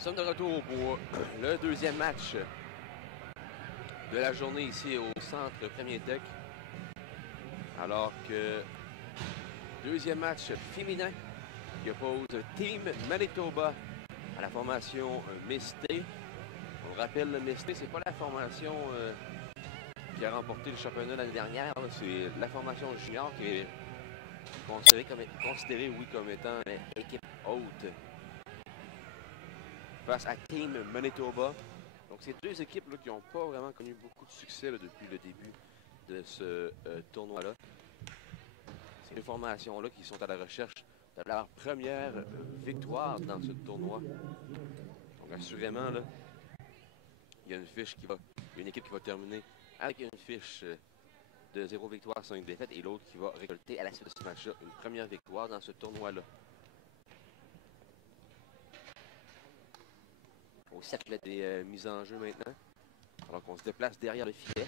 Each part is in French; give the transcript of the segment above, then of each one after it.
Nous sommes de retour pour le deuxième match de la journée ici au centre Premier Tech. Alors que deuxième match féminin qui oppose Team Manitoba à la formation Misté. On rappelle, le Misté, c'est pas la formation qui a remporté le championnat l'année dernière. C'est la formation junior qui est considérée comme étant équipe haute face à Team Manitoba. Donc, c'est deux équipes là, qui n'ont pas vraiment connu beaucoup de succès là, depuis le début de ce tournoi-là. Ces deux formations-là qui sont à la recherche de leur première victoire dans ce tournoi. Donc, assurément, là, il y a une équipe qui va terminer avec une fiche de 0 victoire, 5 défaites, et l'autre qui va récolter à la suite de ce match-là une première victoire dans ce tournoi-là. Au cercle des mises en jeu maintenant. Alors qu'on se déplace derrière le filet.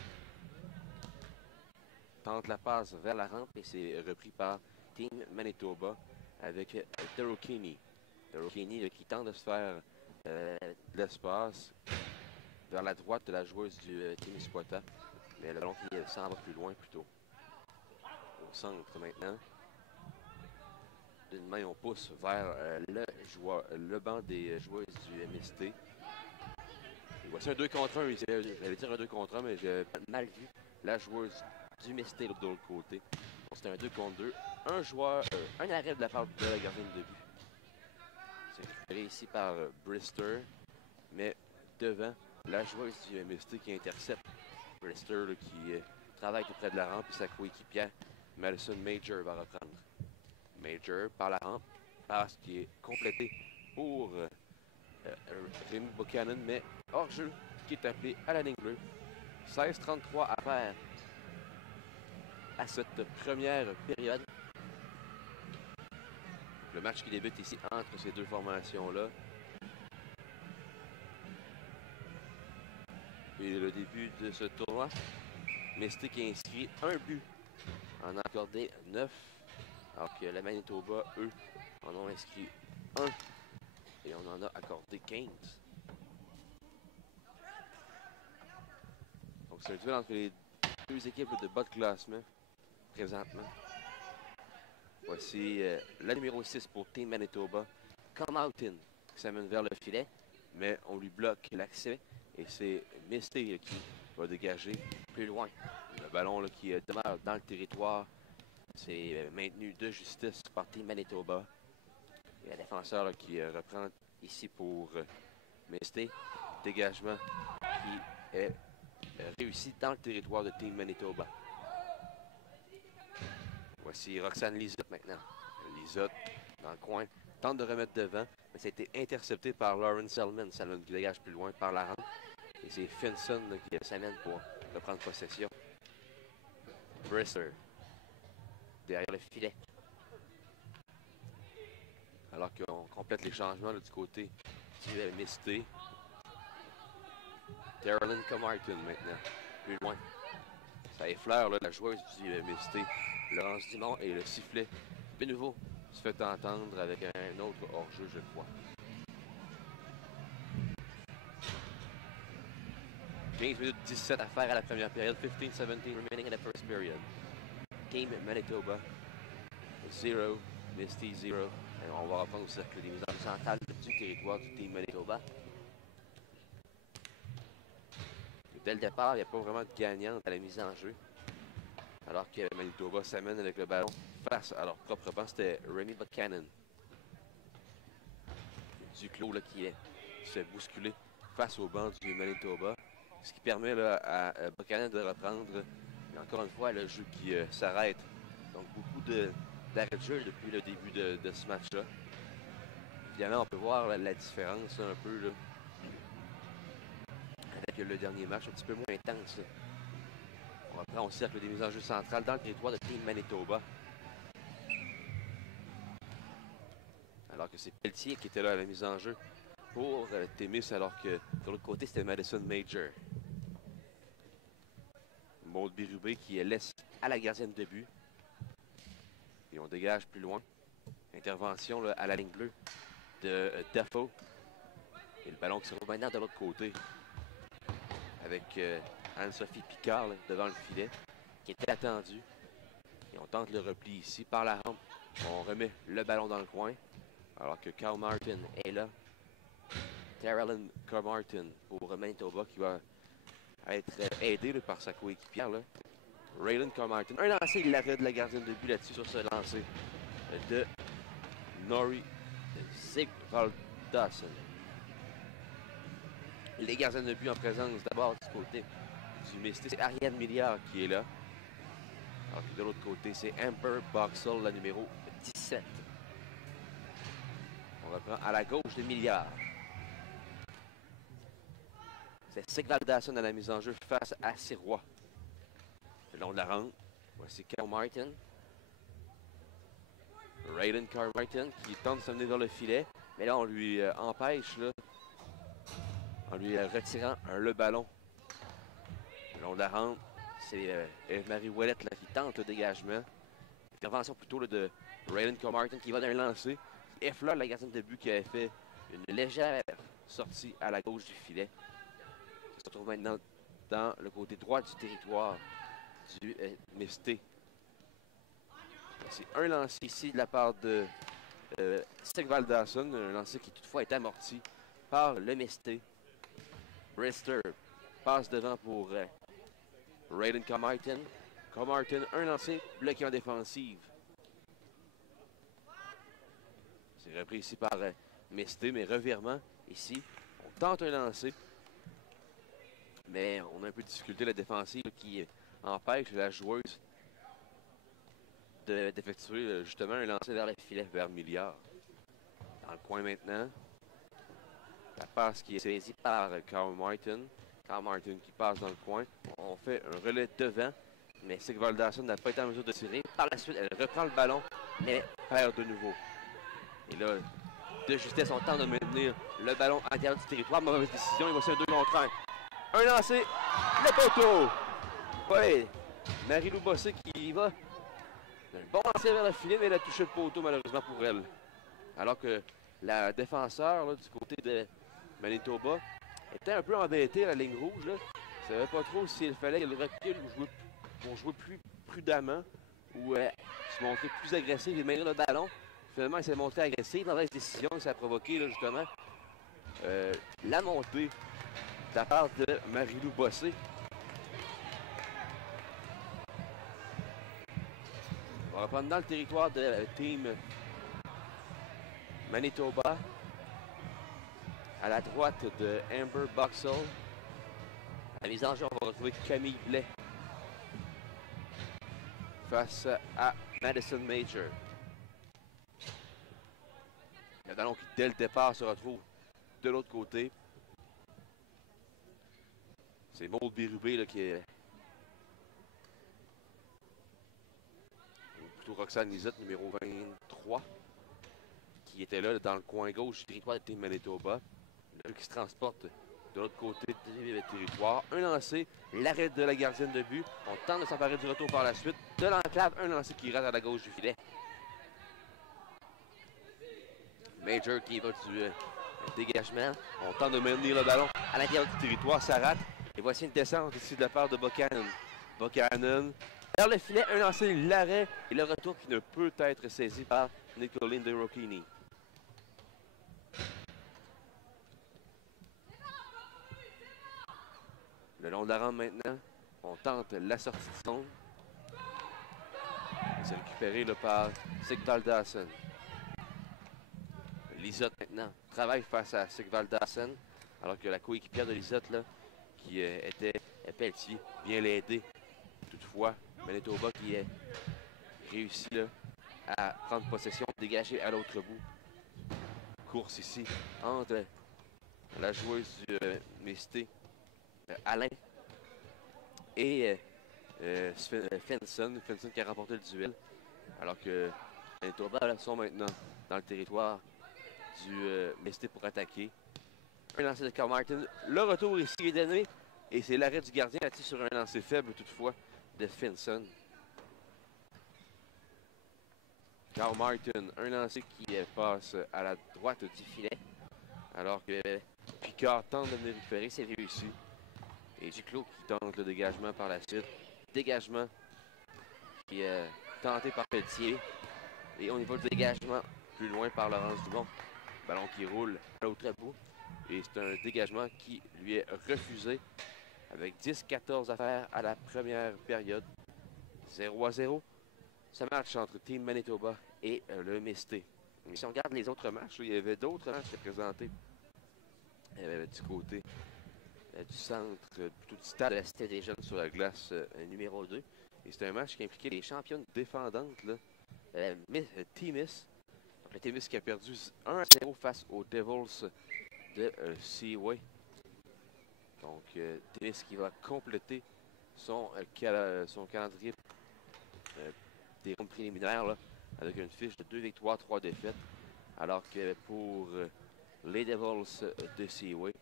Tente la passe vers la rampe et c'est repris par Team Manitoba avec Derokini. Derokini qui tente de se faire de l'espace vers la droite de la joueuse du Team Squata. Mais le ballon qui s'en va plus loin plutôt. Au centre maintenant. D'une main on pousse vers le banc des joueuses du MST. Voici un 2 contre 1. J'allais dire un 2 contre 1, mais j'ai mal vu la joueuse du Misté de l'autre côté. C'était un 2 contre 2. Un arrêt de la part de la gardienne de but. C'est récupéré ici par Brister, mais devant la joueuse du Misté qui intercepte Brister là, qui travaille tout près de la rampe et sa coéquipière Madison Major va reprendre. Major par la rampe, passe qui est complétée pour Rémi Buchanan, mais hors-jeu qui est appelé à la ligne bleue. 16-33 à faire à cette première période. Le match qui débute ici entre ces deux formations-là. Et le début de ce tournoi, Misty qui a inscrit un but, en a accordé 9, alors que la Manitoba, eux, en ont inscrit 1 et on en a accordé 15. Donc c'est un duel entre les deux équipes de bas de classement présentement. Voici la numéro 6 pour Team Manitoba, Come-Out-In, qui s'amène vers le filet, mais on lui bloque l'accès et c'est Misty qui va dégager plus loin. Le ballon là, qui demeure dans le territoire, c'est maintenu de justice par Team Manitoba. Il y a un défenseur là, qui reprend ici pour Misty. Dégagement qui est réussi dans le territoire de Team Manitoba. Voici Roxane Lizotte maintenant. Lizotte dans le coin, tente de remettre devant, mais ça a été intercepté par Lauren Selman. Selman qui dégage plus loin par la rampe. Et c'est Finson qui s'amène pour reprendre possession. Brister derrière le filet. Alors qu'on complète les changements là, du côté du Misté. Darylyn Come-Out-In maintenant, plus loin. Ça effleure là, la joueuse du Misté, Laurence Dumont, et le sifflet de nouveau se fait entendre avec un autre hors-jeu, je crois. 15 minutes 17 à faire à la première période. 15-17 remaining in the first period. Team Manitoba 0, Misty 0. Et on va reprendre au cercle des mises en jeu centrales du territoire du Team Manitoba. Dès le départ, il n'y a pas vraiment de gagnante à la mise en jeu. Alors que Manitoba s'amène avec le ballon face à leur propre banc. C'était Rémi Buchanan. Duclos là, qui se fait bousculer face au banc du Manitoba. Ce qui permet là, à Buchanan de reprendre. Et encore une fois, le jeu qui s'arrête. Donc beaucoup d'arrêts de jeu depuis le début de ce match-là. Évidemment, on peut voir là, la différence un peu là, avec le dernier match, un petit peu moins intense. On reprend au cercle des mises en jeu centrales dans le territoire de Team Manitoba. Alors que c'est Pelletier qui était là à la mise en jeu pour Témis, alors que de l'autre côté, c'était Madison Major. Maud Bérubé qui laisse à la gardienne de but. Et on dégage plus loin. Intervention là, à la ligne bleue de Dafoe. Et le ballon qui se retrouve maintenant de l'autre côté. Avec Anne-Sophie Picard là, devant le filet. Qui était attendu. Et on tente le repli ici par la rampe. On remet le ballon dans le coin. Alors que Carl Martin est là. Carolyn Carmartin pour Manitoba qui va être aidé là, par sa coéquipière. Raylan Carmartin. Un lancer, il l'arrête de la gardienne de but là-dessus sur ce lancer de Nori Sigvaldason. Les gardiennes de but en présence d'abord du côté du Misty, c'est Ariane Milliard qui est là. Alors que de l'autre côté, c'est Amber Boxall, la numéro 17. On reprend à la gauche de Milliard. C'est Sigvaldason à la mise en jeu face à Sirois. Le long de la rampe, voici Carl Martin. Raylan Carmartin qui tente de s'amener vers le filet. Mais là, on lui empêche là, en lui retirant le ballon. Le long de la rampe, c'est Eve-Marie Ouellette là, qui tente le dégagement. Intervention plutôt là, de Raylan Carmartin qui va d'un lancer. Effleure la gardienne de but qui avait fait une légère sortie à la gauche du filet. On se retrouve maintenant dans le côté droit du territoire du Misté. C'est un lancer ici de la part de Sigvaldason, un lancer qui toutefois est amorti par le Misté. Brister passe devant pour Raylan Carmartin. Carmartin, un lancer bloqué en défensive. C'est repris ici par Misté, mais revirement ici. On tente un lancer. Mais on a un peu de difficulté la défensive qui empêche la joueuse d'effectuer justement un lancer vers le filet, vers Milliard. Dans le coin maintenant. La passe qui est saisie par Carl Martin. Carl Martin qui passe dans le coin. On fait un relais devant. Mais Sigvaldason n'a pas été en mesure de tirer. Par la suite, elle reprend le ballon, mais perd de nouveau. Et là, de justesse, on tente de maintenir le ballon à l'intérieur du territoire. Mauvaise décision, il va faire 2 contre 1. Un lancé, le poteau. Oui, Marie-Lou Bossé qui y va. Un bon lancer vers le filet, mais elle a touché le poteau malheureusement pour elle. Alors que la défenseur là, du côté de Manitoba était un peu embêtée à la ligne rouge. Là. Elle ne savait pas trop s'il fallait qu'elle recule pour jouer plus prudemment ou se montrer plus agressive et maintenir le ballon. Finalement, elle s'est montrée agressive. Mauvaise décision, ça a provoqué là, justement la montée de la part de Marie-Lou Bossé. On va reprendre dans le territoire de Team Manitoba. À la droite de Amber Boxall. À la mise en jeu, on va retrouver Camille Blais face à Madison Major. Le ballon qui, dès le départ, se retrouve de l'autre côté. C'est Maud Bérubé là, qui est... Ou plutôt Roxane Lisette, numéro 23. Qui était là dans le coin gauche du territoire de Team Manitoba. Là, qui se transporte de l'autre côté du territoire. Un lancé, l'arrêt de la gardienne de but. On tente de s'emparer du retour par la suite. De l'enclave, un lancé qui rate à la gauche du filet. Major qui va du dégagement. On tente de maintenir le ballon à l'intérieur du territoire. Ça rate. Et voici une descente ici de la part de Buchanan. Buchanan vers le filet, un lancé, l'arrêt et le retour qui ne peut être saisi par Nicoline De Rocchini. Le long de la rampe maintenant, on tente la sortie de zone. C'est récupéré là, par Sigvaldason. Lisotte maintenant travaille face à Sigvaldason, alors que la coéquipière de Lisotte là, qui était Pelletier, vient l'aider. Toutefois, Manitoba qui réussit là, à prendre possession, dégager à l'autre bout. Course ici entre la joueuse du Misté, Alain, et Fenson qui a remporté le duel. Alors que Manitoba là, sont maintenant dans le territoire du Misté pour attaquer. Un lancer de Carl Martin. Le retour ici est donné. Et c'est l'arrêt du gardien là-dessus sur un lancer faible toutefois de Fenson. Carl Martin, un lancer qui passe à la droite du filet. Alors que Picard tente de venir récupérer, c'est réussi. Et Duclos qui tente le dégagement par la suite. Dégagement qui est tenté par Pelletier. Et on y va le dégagement plus loin par Laurence Dumont. Ballon qui roule à l'autre bout. Et c'est un dégagement qui lui est refusé avec 10-14 à faire à la première période. 0-0. Ce match entre Team Manitoba et le Misté. Si on regarde les autres matchs, il y avait d'autres matchs à présenter du côté du centre, plutôt du stade de la Cité des Jeunes sur la glace numéro 2. Et c'est un match qui impliquait les championnes défendantes, là, Timis. Donc le Timis qui a perdu 1-0 face aux Devils de Seaway. Donc Timis qui va compléter son calendrier des rondes préliminaires là, avec une fiche de 2 victoires, 3 défaites. Alors que pour les Devils de Seaway,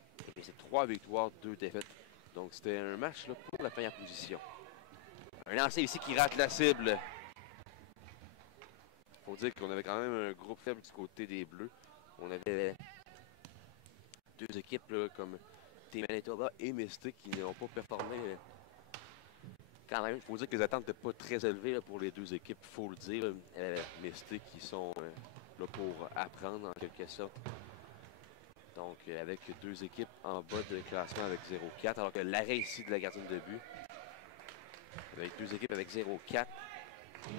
c'est 3 victoires, 2 défaites. Donc c'était un match là, pour la première position. Un lancer ici qui rate la cible. Il faut dire qu'on avait quand même un groupe faible du côté des Bleus. On avait 2 équipes là, comme Team Manitoba et Misté qui n'ont pas performé. Quand même, il faut dire que les attentes n'étaient pas très élevées là, pour les 2 équipes, il faut le dire. Misté qui sont là pour apprendre en quelque sorte. Donc avec 2 équipes en bas de classement avec 0-4, alors que l'arrêt ici de la gardienne de but, avec 2 équipes avec 0-4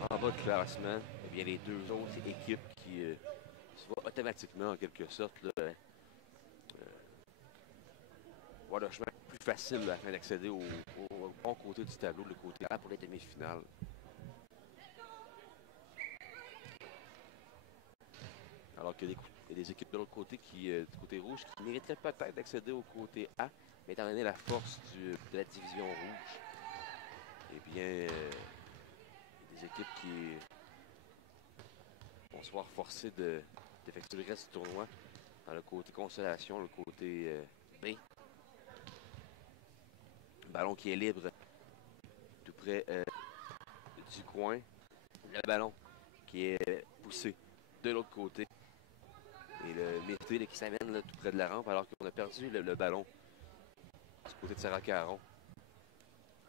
en bas de classement, eh bien les 2 autres équipes qui se voient automatiquement en quelque sorte là, voir le chemin plus facile là, afin d'accéder au bon côté du tableau, le côté A pour les demi-finales. Alors qu'il y a des équipes de l'autre côté, du côté rouge, qui mériteraient peut-être d'accéder au côté A, mais étant donné la force de la division rouge, eh bien, il y a des équipes qui vont se voir forcées d'effectuer le reste du tournoi dans le côté consolation, le côté B. Ballon qui est libre tout près du coin. Le ballon qui est poussé de l'autre côté. Et le Misté qui s'amène là, tout près de la rampe alors qu'on a perdu le ballon du côté de Sarah Caron.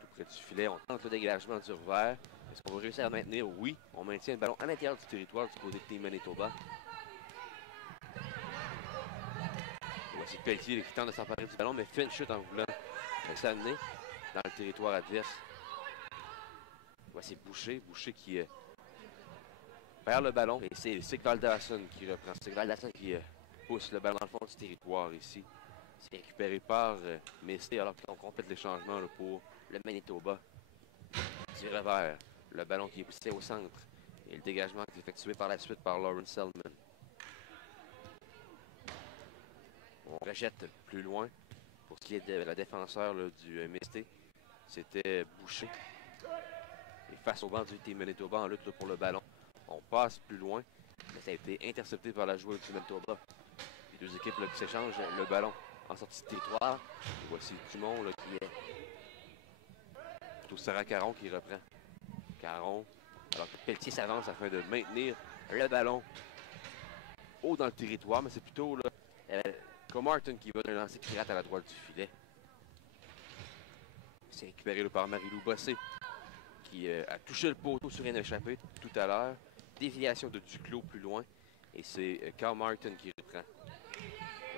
Tout près du filet. On tente le dégagement du revers. Est-ce qu'on va réussir à maintenir? Oui. On maintient le ballon à l'intérieur du territoire du côté de Team Manitoba. Voici Pelletier qui tente de s'emparer du ballon, mais fait une chute en voulant s'amener dans le territoire adverse. Voici Boucher qui perd le ballon. Et c'est Sigvaldason qui reprend. Sigvaldason qui pousse le ballon dans le fond du territoire ici. C'est récupéré par Misté alors qu'on complète les changements là, pour le Manitoba. Du revers, le ballon qui est poussé au centre. Et le dégagement qui est effectué par la suite par Lauren Selman. On rejette plus loin. Pour ce qui est de la défenseur là, du Misté, c'était Boucher. Et face au banc du Team Manitoba en lutte là, pour le ballon. On passe plus loin, mais ça a été intercepté par la joueuse du Manitoba. Les 2 équipes là, qui s'échangent le ballon en sortie de territoire. Et voici Dumont là, qui est plutôt Sarah Caron qui reprend. Caron, alors que Pelletier s'avance afin de maintenir le ballon haut dans le territoire, mais c'est plutôt là, Martin qui va d'un lancer qui rate à la droite du filet. C'est récupéré là, par Marie-Lou Bossé qui a touché le poteau sur une échappée tout à l'heure. Déviation de Duclos plus loin. Et c'est Carl Martin qui reprend.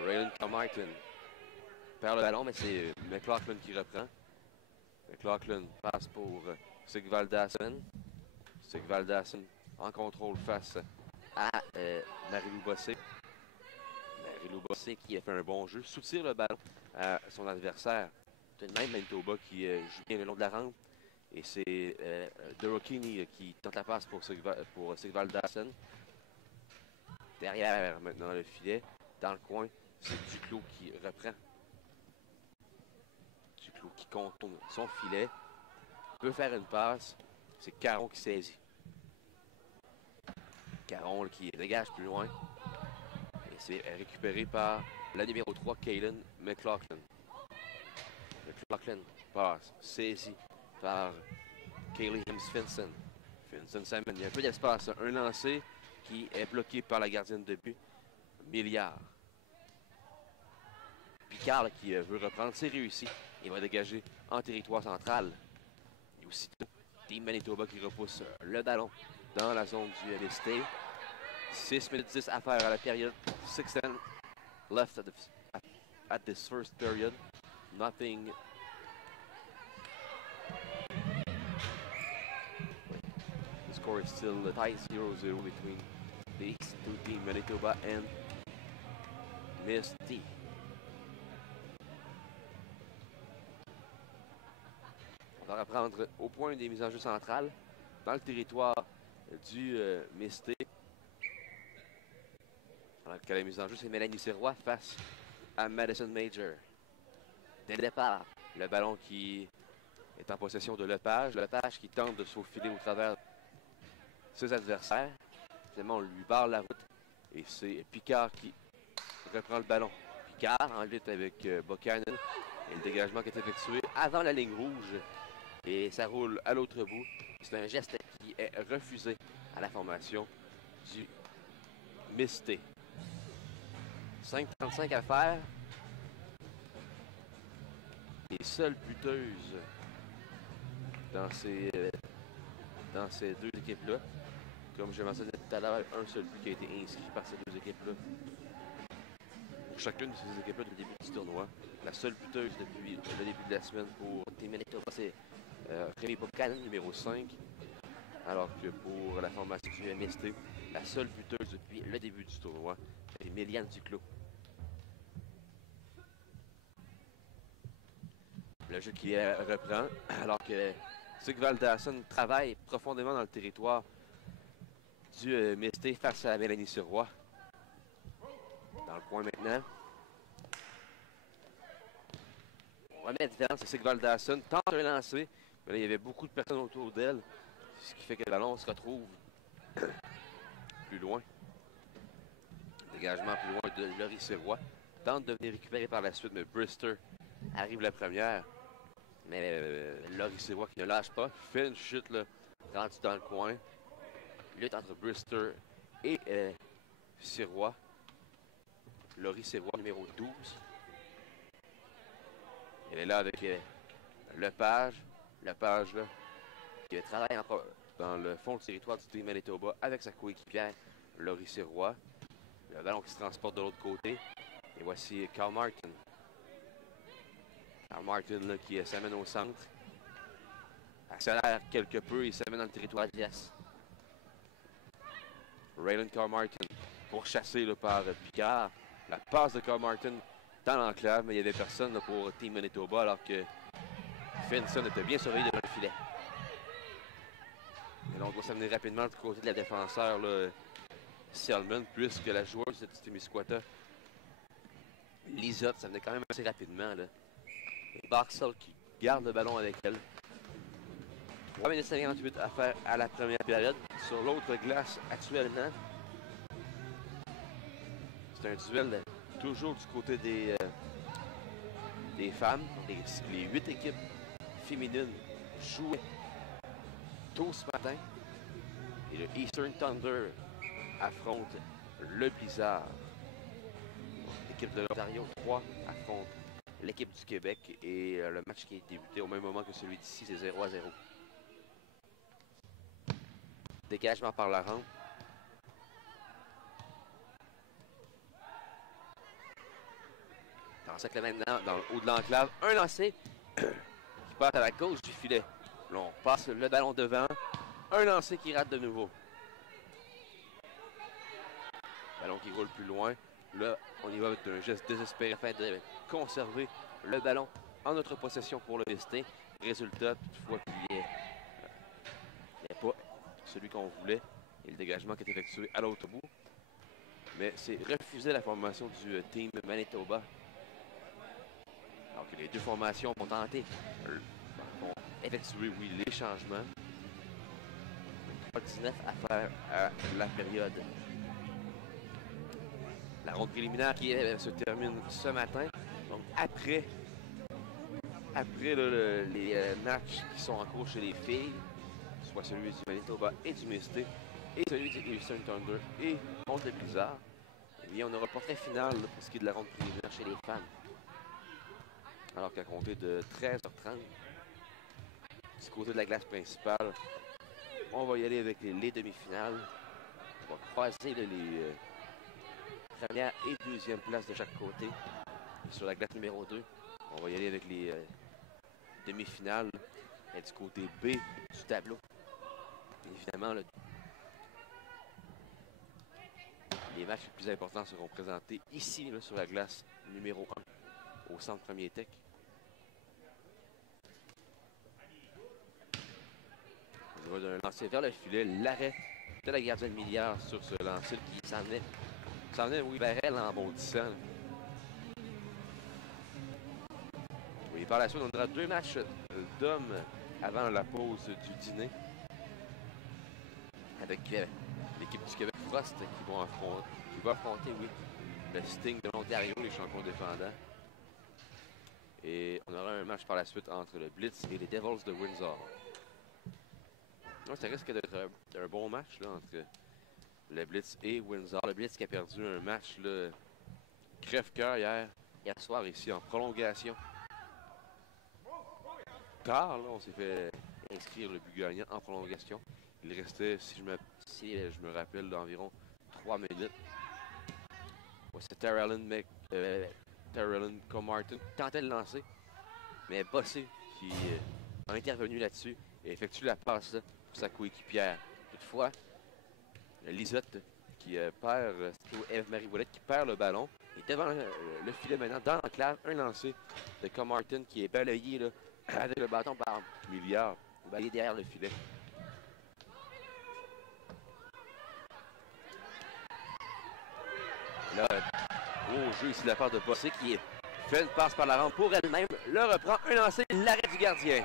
Raylan Carl Martin perd le ballon, mais c'est McLaughlin qui reprend. McLaughlin passe pour Sigvaldason. Sigvaldason en contrôle face à Marie-Lou Bossé. Marie-Lou Bossé qui a fait un bon jeu. Soutire le ballon à son adversaire. Tout de même Manitoba qui joue bien le long de la rampe. Et c'est Dorokini qui tente la passe pour Sigvaldason. Derrière maintenant le filet. Dans le coin, c'est Duclos qui reprend. Duclos qui contourne son filet. Peut faire une passe. C'est Caron qui saisit. Caron qui dégage plus loin. Et c'est récupéré par la numéro 3, Kaylin McLaughlin. McLaughlin passe, saisi par Kaylee Hims-Finson. Finson s'amène. Il y a un peu d'espace. Un lancé qui est bloqué par la gardienne de but. Milliard. Picard là, qui veut reprendre, c'est réussi. Il va dégager en territoire central. Et aussitôt, Team Manitoba qui repousse le ballon dans la zone du MST. 6 minutes 10 à faire à la période. 6 left at this first period. Nothing. The score is still tied 0-0 between these two teams, Manitoba and Misty. On va reprendre au point des mises en jeu centrales dans le territoire du Misty. Alors que la mise en jeu, c'est Mélanie Sirois face à Madison Major. Dès le départ, le ballon qui est en possession de Lepage. Lepage qui tente de se faufiler au travers ses adversaires. Finalement, on lui barre la route. Et c'est Picard qui reprend le ballon. Picard en lutte avec Buchanan. Et le dégagement qui est effectué avant la ligne rouge. Et ça roule à l'autre bout. C'est un geste qui est refusé à la formation du Misty. 5:35 à faire. Les seules buteuses dans ces deux équipes-là. Comme je mentionnais tout à l'heure, un seul but qui a été inscrit par ces deux équipes-là. Pour chacune de ces équipes-là depuis le début du tournoi. La seule buteuse depuis le début de la semaine pour Team Manitoba, c'est Rémi Buchanan, numéro 5. Alors que pour la formation du MST, la seule buteuse depuis le début du tournoi, c'est Méliane Duclos. Le jeu qui reprend, alors que Sigvald Dawson travaille profondément dans le territoire du Misty face à Mélanie Sirois. Dans le coin maintenant. On va mettre la différence, c'est Sigvald Dawson tente de lancer, mais là, il y avait beaucoup de personnes autour d'elle, ce qui fait que le ballon se retrouve plus loin. Dégagement plus loin de Laurie Sirois. Tente de venir récupérer par la suite, mais Brister arrive la première. Mais Laurie Sirois qui ne lâche pas, fait une chute là, rendu dans le coin. Lutte entre Brister et Sirois. Laurie Sirois, numéro 12. Elle est là avec Lepage. Lepage là, qui travaille dans le fond du territoire du Team Manitoba avec sa coéquipière Laurie Sirois. Le ballon qui se transporte de l'autre côté. Et voici Carl Martin. Carl Martin là, qui s'amène au centre. Accélère quelque peu et s'amène dans le territoire adverse. Raylan Carl Martin pour chasser là, par Picard. La passe de Carl Martin dans l'enclave, mais il n'y avait personne là, pour Team Manitoba alors que Finson était bien surveillé devant le filet. Et donc on va s'amener rapidement du côté de la défenseur là, Selman, puisque la joueuse de Témiscouata, Lizotte, ça venait quand même assez rapidement. Là. Et Boxall qui garde le ballon avec elle. 3 minutes 58 à faire à la première période. Sur l'autre glace actuellement, c'est un duel toujours du côté des femmes. Les 8 équipes féminines jouaient tôt ce matin. Et le Eastern Thunder affronte le Blizzard. L'équipe de l'Ontario 3 affronte l'équipe du Québec. Et le match qui est débuté au même moment que celui d'ici, c'est 0-0. Dégagement par la rampe. Dans ce que maintenant, dans le haut de l'enclave, un lancé qui passe à la gauche du filet. Là, on passe le ballon devant. Un lancé qui rate de nouveau. Ballon qui roule plus loin. Là, on y va avec un geste désespéré afin de conserver le ballon en notre possession pour le VST. Résultat, toutefois, qu'il n'est pas celui qu'on voulait. Et le dégagement qui est effectué à l'autre bout. Mais c'est refusé la formation du Team Manitoba. Alors que les deux formations vont tenter, vont effectuer, oui, les changements. 3-19 à faire à la période. La ronde préliminaire qui se termine ce matin. Donc après les matchs qui sont en cours chez les filles, soit celui du Manitoba et du Misty, et celui du Eastern Thunder et contre le Blizzard, eh bien, on aura le portrait final là, pour ce qui est de la ronde préliminaire chez les femmes. Alors qu'à compter de 13h30, du côté de la glace principale, on va y aller avec les demi-finales. On va croiser les première et deuxième place de chaque côté. Et sur la glace numéro 2, on va y aller avec les demi-finales du côté B du tableau. Évidemment, les matchs les plus importants seront présentés ici, là, sur la glace numéro 1, au centre Premier Tech. On va d'un lancer vers le filet, l'arrêt de la gardienne Milliard sur ce lancer qui s'en venait, oui, vers elle en bondissant. Oui, par la suite, on aura 2 matchs d'hommes avant la pause du dîner. Avec l'équipe du Québec Frost qui va affronter, oui, le Sting de l'Ontario, les champions défendants. Et on aura un match par la suite entre le Blitz et les Devils de Windsor. Donc, ça risque d'être un bon match là, entre le Blitz et Windsor. Le Blitz qui a perdu un match crève-cœur hier soir ici en prolongation. Tard, là, on s'est fait inscrire le but gagnant en prolongation. Il restait, si je me rappelle, d'environ 3 minutes. Ouais, c'est Terrell Comartin qui tentait de lancer, mais Bossé qui a intervenu là-dessus et effectue la passe là, pour sa coéquipière. Toutefois, Lisotte qui perd, c'est Eve-Marie Ouellette qui perd le ballon. Et devant le filet maintenant, dans l'enclave, un lancer de Comartin qui est balayé là, avec le bâton par Milliard, balayé derrière le filet. Là, au jeu ici de la part de Bossé qui fait une passe par la rampe pour elle-même, le reprend, un lancer, l'arrêt du gardien.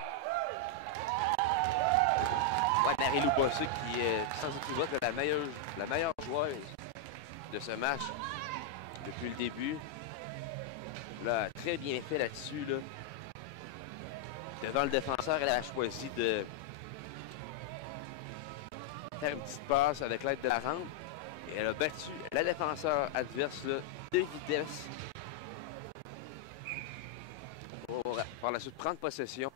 Ouais, Marie-Lou Bossé qui est sans équivoque la meilleure joueuse de ce match depuis le début. Là, très bien fait là-dessus. Là. Devant le défenseur, elle a choisi de faire une petite passe avec l'aide de la rampe. Et elle a battu la défenseur adverse là, de vitesse pour par la suite prendre possession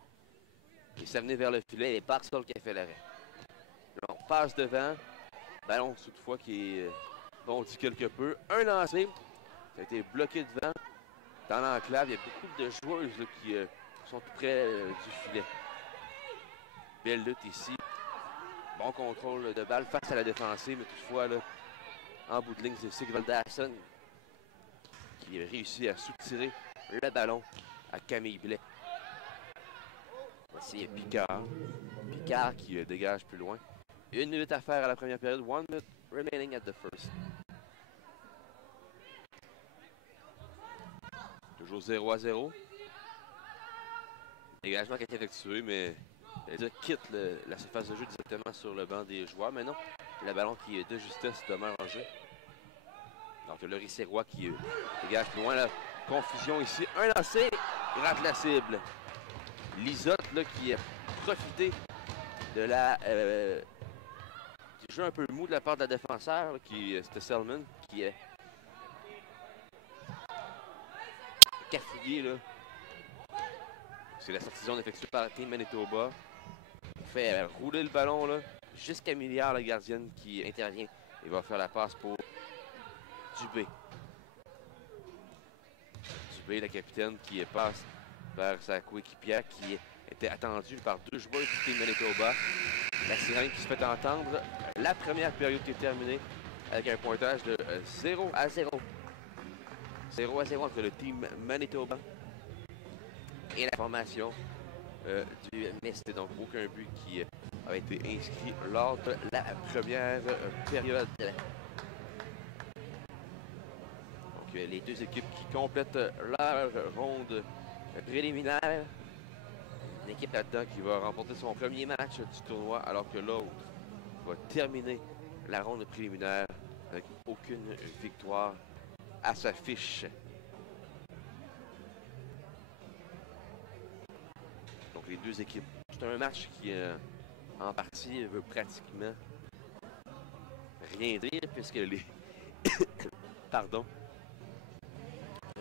et s'amener vers le filet et Barksdale qui a fait l'arrêt. On passe devant, ballon toutefois qui est bondi quelque peu. Un lancé, ça a été bloqué devant. Dans l'enclave, il y a beaucoup de joueuses là, qui sont tout près du filet. Belle lutte ici. Bon contrôle de balle face à la défensive, mais toutefois, là, en bout de ligne, c'est Sigvald Dasson qui a réussi à soutirer le ballon à Camille Blais. Voici Picard. Picard qui dégage plus loin. 1 minute à faire à la première période. 1 minute remaining at the first. Toujours 0-0. Dégagement qui est effectué, mais il quitte la surface de jeu directement sur le banc des joueurs. Mais non, le ballon qui est de justesse demeure en jeu. Donc Laurie Serrois qui dégage plus loin. La confusion ici. Un lancé, rate la cible. Lisotte là, qui a profité de la du jeu un peu mou de la part de la défenseur, c'était Selman, qui est cafouillé là. C'est la sortie zone effectuée par Team Manitoba. Il fait rouler le ballon là jusqu'à Milliard, la gardienne qui intervient et va faire la passe pour Dubé. Dubé, la capitaine, qui passe vers sa coéquipière qui était attendue par 2 joueurs du Team Manitoba. La sirène qui se fait entendre. La première période qui est terminée avec un pointage de 0-0. 0-0 entre le Team Manitoba et la formation du Mist. Donc aucun but qui a été inscrit lors de la première période. Donc les deux équipes qui complètent leur ronde préliminaire. Une équipe là-dedans qui va remporter son premier match du tournoi alors que l'autre va terminer la ronde préliminaire avec aucune victoire à sa fiche. Donc les deux équipes. C'est un match qui en partie veut pratiquement rien dire puisque les... Pardon.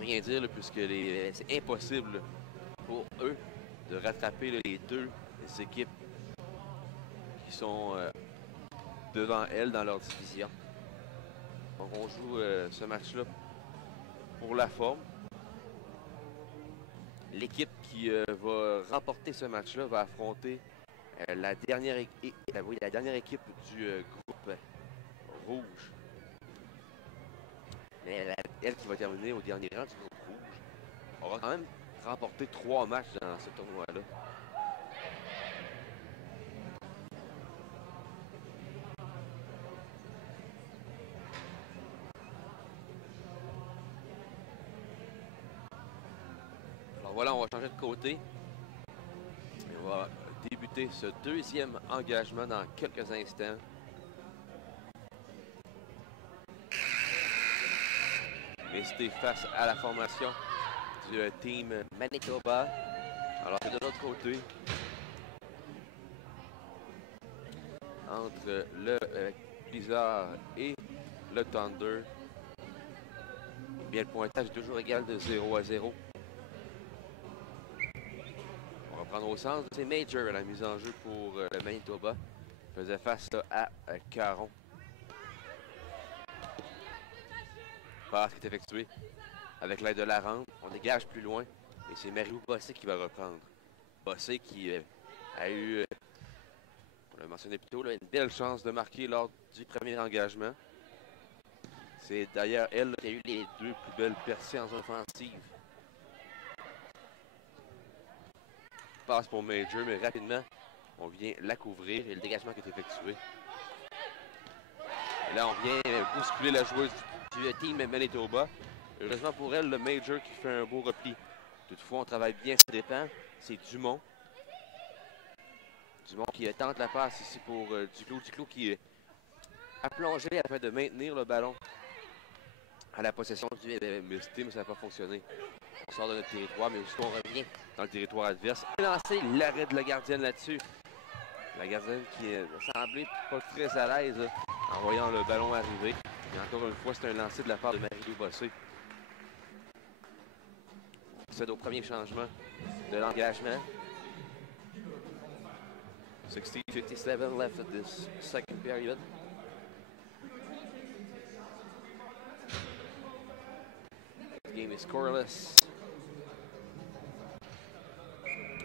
Rien dire là, puisque c'est impossible pour eux de rattraper là, les deux équipes qui sont devant elles dans leur division. Donc on joue ce match-là pour la forme. L'équipe qui va remporter ce match-là va affronter la dernière équipe du groupe rouge. Mais elle qui va terminer au dernier rang du groupe rouge aura quand même remporté 3 matchs dans ce tournoi-là. Alors voilà, on va changer de côté. Et on va débuter ce deuxième engagement dans quelques instants. Mais c'était face à la formation du team Manitoba. Alors que de l'autre côté, entre le Blizzard et le Thunder, eh bien, le pointage est toujours égal de 0-0. On va prendre au centre. C'est Major à la mise en jeu pour le Manitoba. Il faisait face à Caron. Passe qui est effectuée avec l'aide de la rampe. On dégage plus loin. Et c'est Marie-Lou Bossé qui va reprendre. Bossé qui a eu, on l'a mentionné plus tôt, là, une belle chance de marquer lors du premier engagement. C'est d'ailleurs elle qui a eu les 2 plus belles percées en zone offensive. Passe pour Major, mais rapidement, on vient la couvrir et le dégagement qui est effectué. Et là, on vient bousculer la joueuse du team Manitoba. Heureusement pour elle, le Major qui fait un beau repli. Toutefois, on travaille bien, ça dépend. C'est Dumont. Dumont qui tente la passe ici pour Duclos. Duclos qui a plongé afin de maintenir le ballon à la possession du MST, mais ça n'a pas fonctionné. On sort de notre territoire, mais aussi on revient dans le territoire adverse. Et lancer l'arrêt de la gardienne là-dessus. La gardienne qui semblait pas très à l'aise en voyant le ballon arriver. Et encore une fois, c'est un lancer de la part de Marie-Lou Bossé. C'est au premier changement de l'engagement. 60-57 left of this second period. The game is scoreless.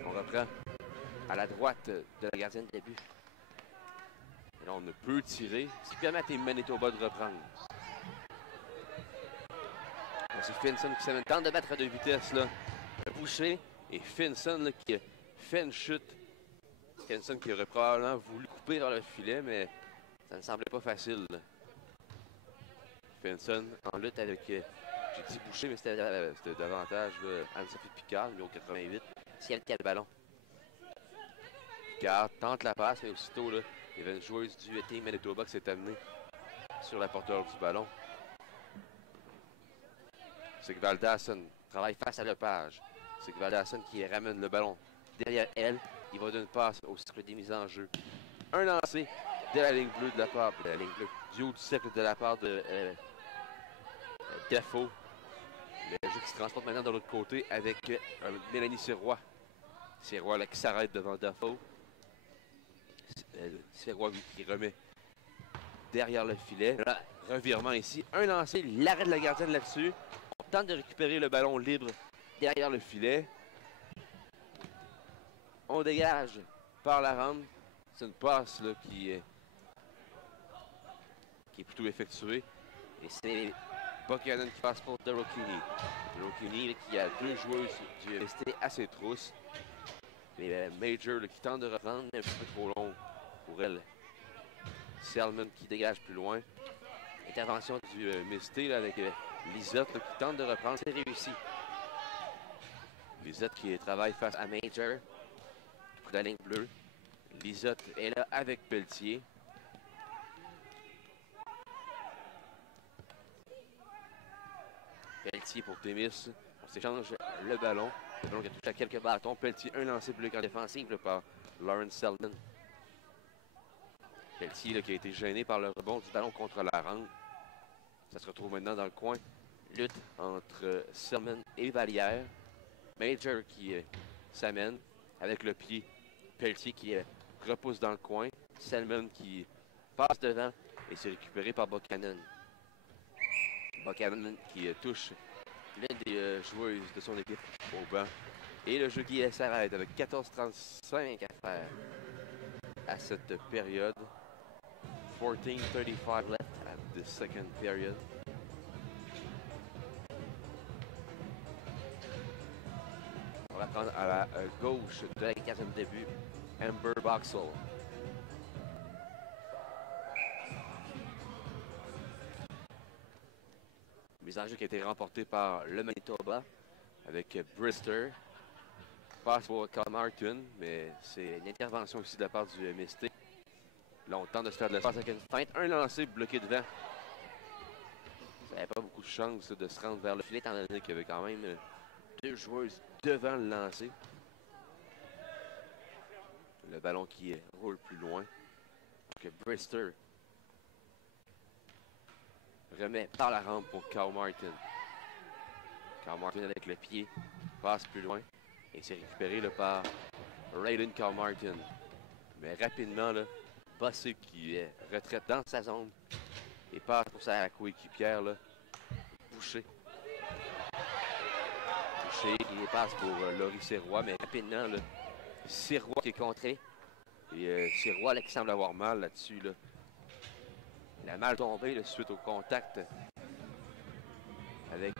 On reprend à la droite de la gardienne de but. Et là, on ne peut tirer, ce qui permet à Team Manitoba de reprendre. C'est Finson qui tente de battre à 2 vitesses. Là. Boucher et Finson là, qui fait une chute. Finson qui aurait probablement voulu couper dans le filet, mais ça ne semblait pas facile. Là. Finson en lutte avec, j'ai dit Boucher, mais c'était davantage Anne-Sophie Picard, numéro 88, si elle tient le ballon. Picard tente la passe, mais aussitôt, là, il y avait une joueuse du team Manitoba qui s'est amenée sur la porteur du ballon. C'est que Valdasson travaille face à Lepage. C'est que Valdasson qui ramène le ballon derrière elle. Il va donner une passe au cercle des mises en jeu. Un lancé de la ligne bleue de la part de la ligne bleue. Du haut du cercle de la part de Defoe. Le jeu qui se transporte maintenant de l'autre côté avec Mélanie Sirois. Sirois là, qui s'arrête devant Defoe. Sirois qui remet derrière le filet. Là, revirement ici. Un lancé, l'arrêt de la gardienne là-dessus. On tente de récupérer le ballon libre derrière le filet. On dégage par la rampe. C'est une passe là, qui est plutôt effectuée. Et c'est Buchanan qui passe pour Dorokini. Dorokini qui a 2 joueuses du MST à ses trousses. Mais Major là, qui tente de reprendre, mais un peu trop long pour elle. Selman qui dégage plus loin. Intervention du MST avec Lizotte qui tente de reprendre. C'est réussi. Lizotte qui travaille face à Major. Pour la ligne bleue. Lizotte est là avec Pelletier. Pelletier pour Témis. On s'échange le ballon. Le ballon qui a touché à quelques bâtons. Pelletier, un lancé pour le camp défensif là, par Lawrence Selman. Pelletier là, qui a été gêné par le rebond du ballon contre la rampe. Ça se retrouve maintenant dans le coin. Lutte entre Selman et Vallière. Major qui s'amène avec le pied. Pelletier qui repousse dans le coin. Selman qui passe devant et c'est récupéré par Buchanan. Buchanan qui touche l'une des joueuses de son équipe au banc. Et le jeu qui s'arrête avec 14:35 à faire à cette période. 14:35 left at the second period. On va prendre à la gauche de la quatrième début, Amber Boxall. Mise en jeu qui a été remportée par le Manitoba avec Brister. Passe pour Carl Martin, mais c'est une intervention aussi de la part du MST. Là, on tente de se faire de l'espace avec une feinte. Un lancé bloqué devant. Ça n'avait pas beaucoup de chance de se rendre vers le filet, étant donné qu'il y avait quand même deux joueuses devant le lancer. Le ballon qui roule plus loin. Que Brister remet par la rampe pour Carl Martin. Carl Martin avec le pied passe plus loin. Et c'est récupéré là, par Raylan Carl Martin. Mais rapidement, là, Bossé qui retraite dans sa zone et passe pour sa coéquipière, Boucher. Boucher qui passe pour Laurie Sirois, mais rapidement, là, Sirois qui est contré. Et Sirois là, qui semble avoir mal là-dessus. Là. Il a mal tombé là, suite au contact avec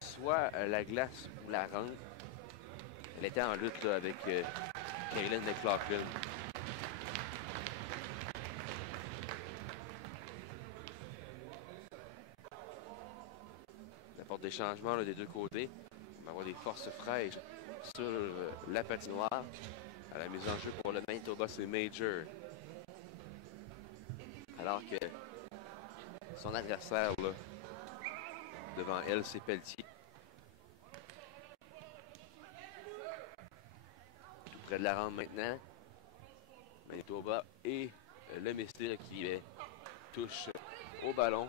soit la glace ou la rampe. Elle était en lutte là, avec Kaylin McLaughlin. Ça apporte des changements là, des deux côtés. On va avoir des forces fraîches sur la patinoire. À la mise en jeu pour le Manitoba, c'est Major. Alors que son adversaire, là, devant elle, c'est Pelletier. Tout près de la rampe maintenant. Manitoba et le Misty qui touche au ballon.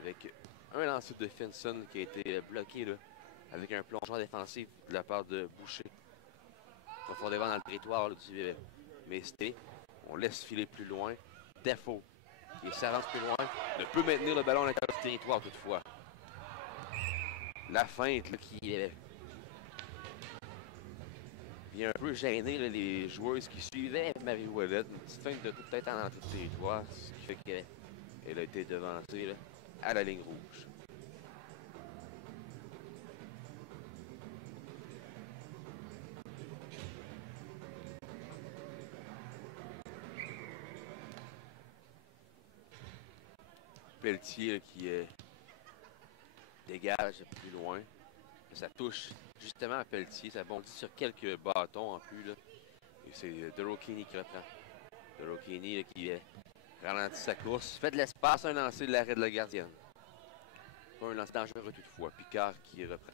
Avec un lancer de Finson qui a été bloqué là, avec un plongeon défensif de la part de Boucher. Profondément dans le territoire là, du Misty. On laisse filer plus loin. Défaut qui s'avance plus loin. Ne peut maintenir le ballon à l'intérieur du territoire toutefois. La feinte là, qui vient un peu gêner là, les joueuses qui suivaient Marie-Ouellette. Une petite feinte de toute tête en entrée de territoire. Ce qui fait qu'elle a été devancée là, à la ligne rouge. Pelletier là, qui dégage plus loin. Ça touche justement à Pelletier. Ça bondit sur quelques bâtons en plus. Là. Et c'est Dorokini qui reprend. Dorokini qui ralentit sa course. Fait de l'espace, un lancer de l'arrêt de la gardienne. Pas un lancer dangereux toutefois. Picard qui reprend.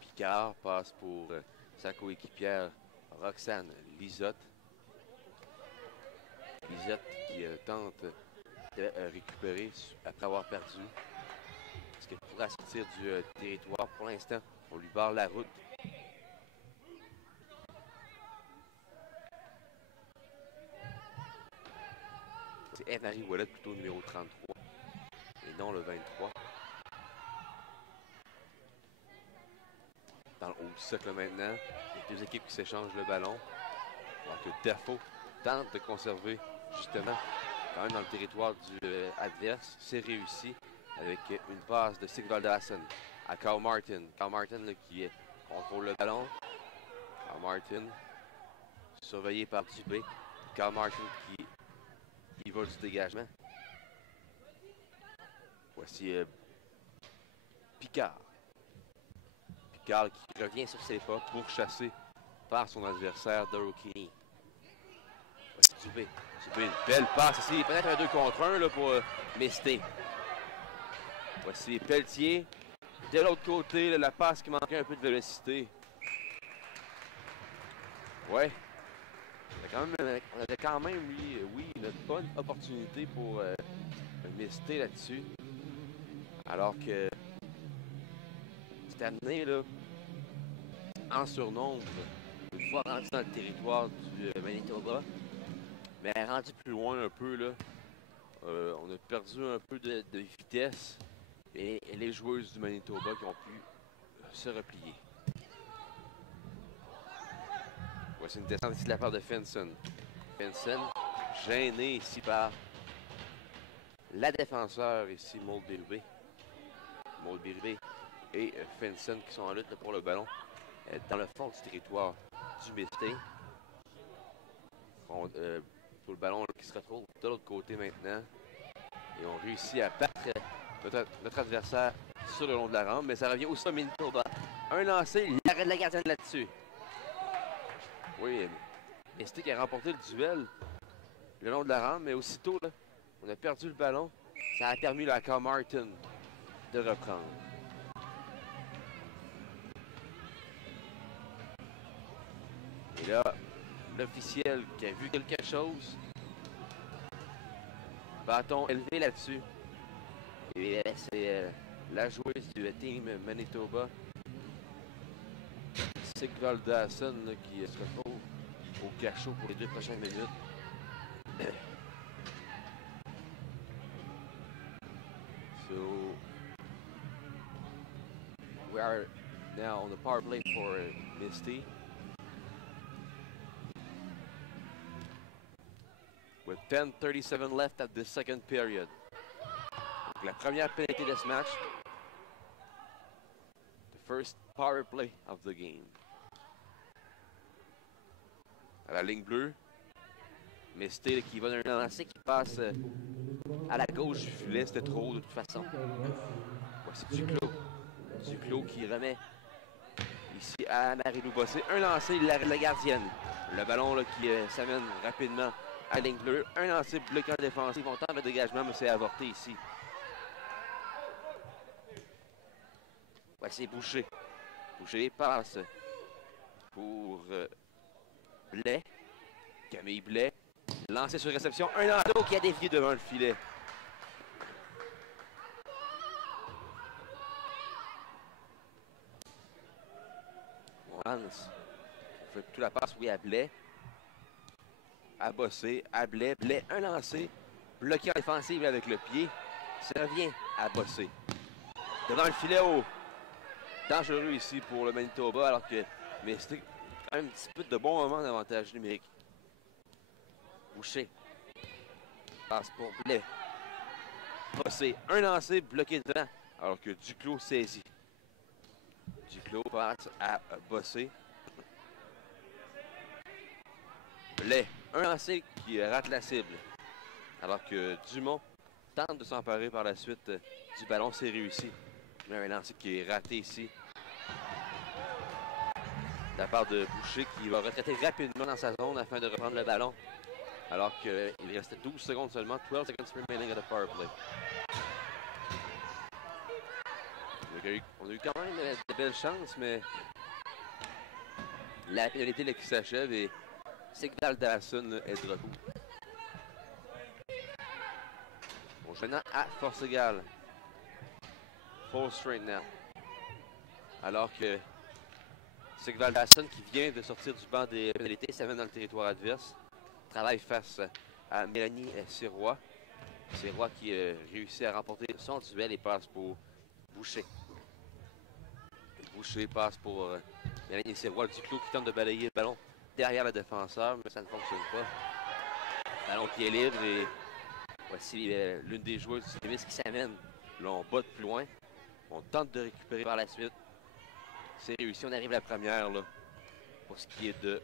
Picard passe pour sa coéquipière Roxane Lisotte. Lisotte qui tente de récupérer après avoir perdu. Est-ce qu'elle pourra sortir du territoire? Pour l'instant, on lui barre la route. C'est Eve-Marie Ouellette plutôt numéro 33 et non le 23. Dans le haut du cercle maintenant, les deux équipes qui s'échangent le ballon. Alors que Dafoe tente de conserver justement quand même dans le territoire du adverse. C'est réussi avec une passe de Sigvald Hassan à Carl Martin. Carl Martin là, qui contrôle le ballon. Carl Martin surveillé par Dubé. Carl Martin qui va du dégagement. Voici Picard. Picard qui revient sur ses pas pour chasser par son adversaire Dorokini. Voici Dubé. Dubé, une belle passe ici. Peut-être un 2 contre 1 là, pour Misté. Voici Pelletier. De l'autre côté, là, la passe qui manquait un peu de vélocité. Ouais. On avait quand même, oui, une bonne opportunité pour Misté là-dessus. Alors que s'est amené là, en surnombre, une fois rendu dans le territoire du Manitoba. Mais rendu plus loin un peu, là, on a perdu un peu de vitesse et les joueuses du Manitoba qui ont pu se replier. Voici une descente ici de la part de Fenson. Fenson, gêné ici par la défenseur ici, Maud-Bérubé. Maud-Bérubé et Fenson qui sont en lutte pour le ballon dans le fond du territoire du Misté. Pour le ballon là, qui se retrouve de l'autre côté maintenant. Et on réussit à battre notre adversaire sur le long de la rampe, mais ça revient aussi au Manitoba. Un lancé, il arrête la gardienne là-dessus. Oui, Misté qui a remporté le duel le long de la rampe, mais aussitôt, là, on a perdu le ballon. Ça a permis à Carl Martin de reprendre. Et là, l'officiel qui a vu quelque chose. Bâton élevé là-dessus. Et c'est la joueuse du team Manitoba, Sigvald Dawson, qui se retrouve au cachot pour les 2 prochaines minutes. So, we are now on the power play for Misty. With 10:37 left at the second period. Donc, la première pénalité de ce match. The first power play of the game. À la ligne bleue. Misty qui va d'un lancer qui passe à la gauche du filet. C'était trop de toute façon. Voici Duclos. Duclos qui remet ici à Marie-Lou Bossé. Un lancé, la gardienne. Le ballon là, qui s'amène rapidement à la ligne bleue. Un lancé bloqué en défensif. On tente le dégagement, mais c'est avorté ici. Voici Boucher. Boucher passe pour Blais. Camille Blais. Lancé sur réception. Un lancé qui a dévié devant le filet. On fait toute la passe, oui, à Blais. À Bossé, à Blais. Blais, un lancé. Bloqué en défensive avec le pied. Ça revient à Bossé. Devant le filet haut. Dangereux ici pour le Manitoba, alors que mais c'était quand même un petit peu de bon moment d'avantage numérique. Boucher. Passe pour Blais. Bossé. Un lancé bloqué devant, alors que Duclos saisit. Duclos passe à Bossé. Blais. Un lancé qui rate la cible. Alors que Dumont tente de s'emparer par la suite du ballon. C'est réussi. Mais un lancé qui est raté ici. De la part de Boucher qui va retraiter rapidement dans sa zone afin de reprendre le ballon. Alors qu'il restait 12 secondes seulement. 12 seconds remaining at the power play. On a eu quand même de belles chances, mais la pénalité là, qui s'achève et Sigvald Dawson est de retour. On joue maintenant à force égale. Full straight now. Alors que Sigvald Dawson, qui vient de sortir du banc des pénalités, s'amène dans le territoire adverse. Travaille face à Mélanie Sirois. Sirois qui réussit à remporter son duel et passe pour Boucher. Boucher passe pour Mélanie Sirois. Duclos qui tente de balayer le ballon derrière le défenseur, mais ça ne fonctionne pas. Ballon qui est libre et voici l'une des joueuses du tennis qui s'amène. Là, on botte plus loin. On tente de récupérer par la suite. C'est réussi. On arrive à la première là, pour ce qui est de...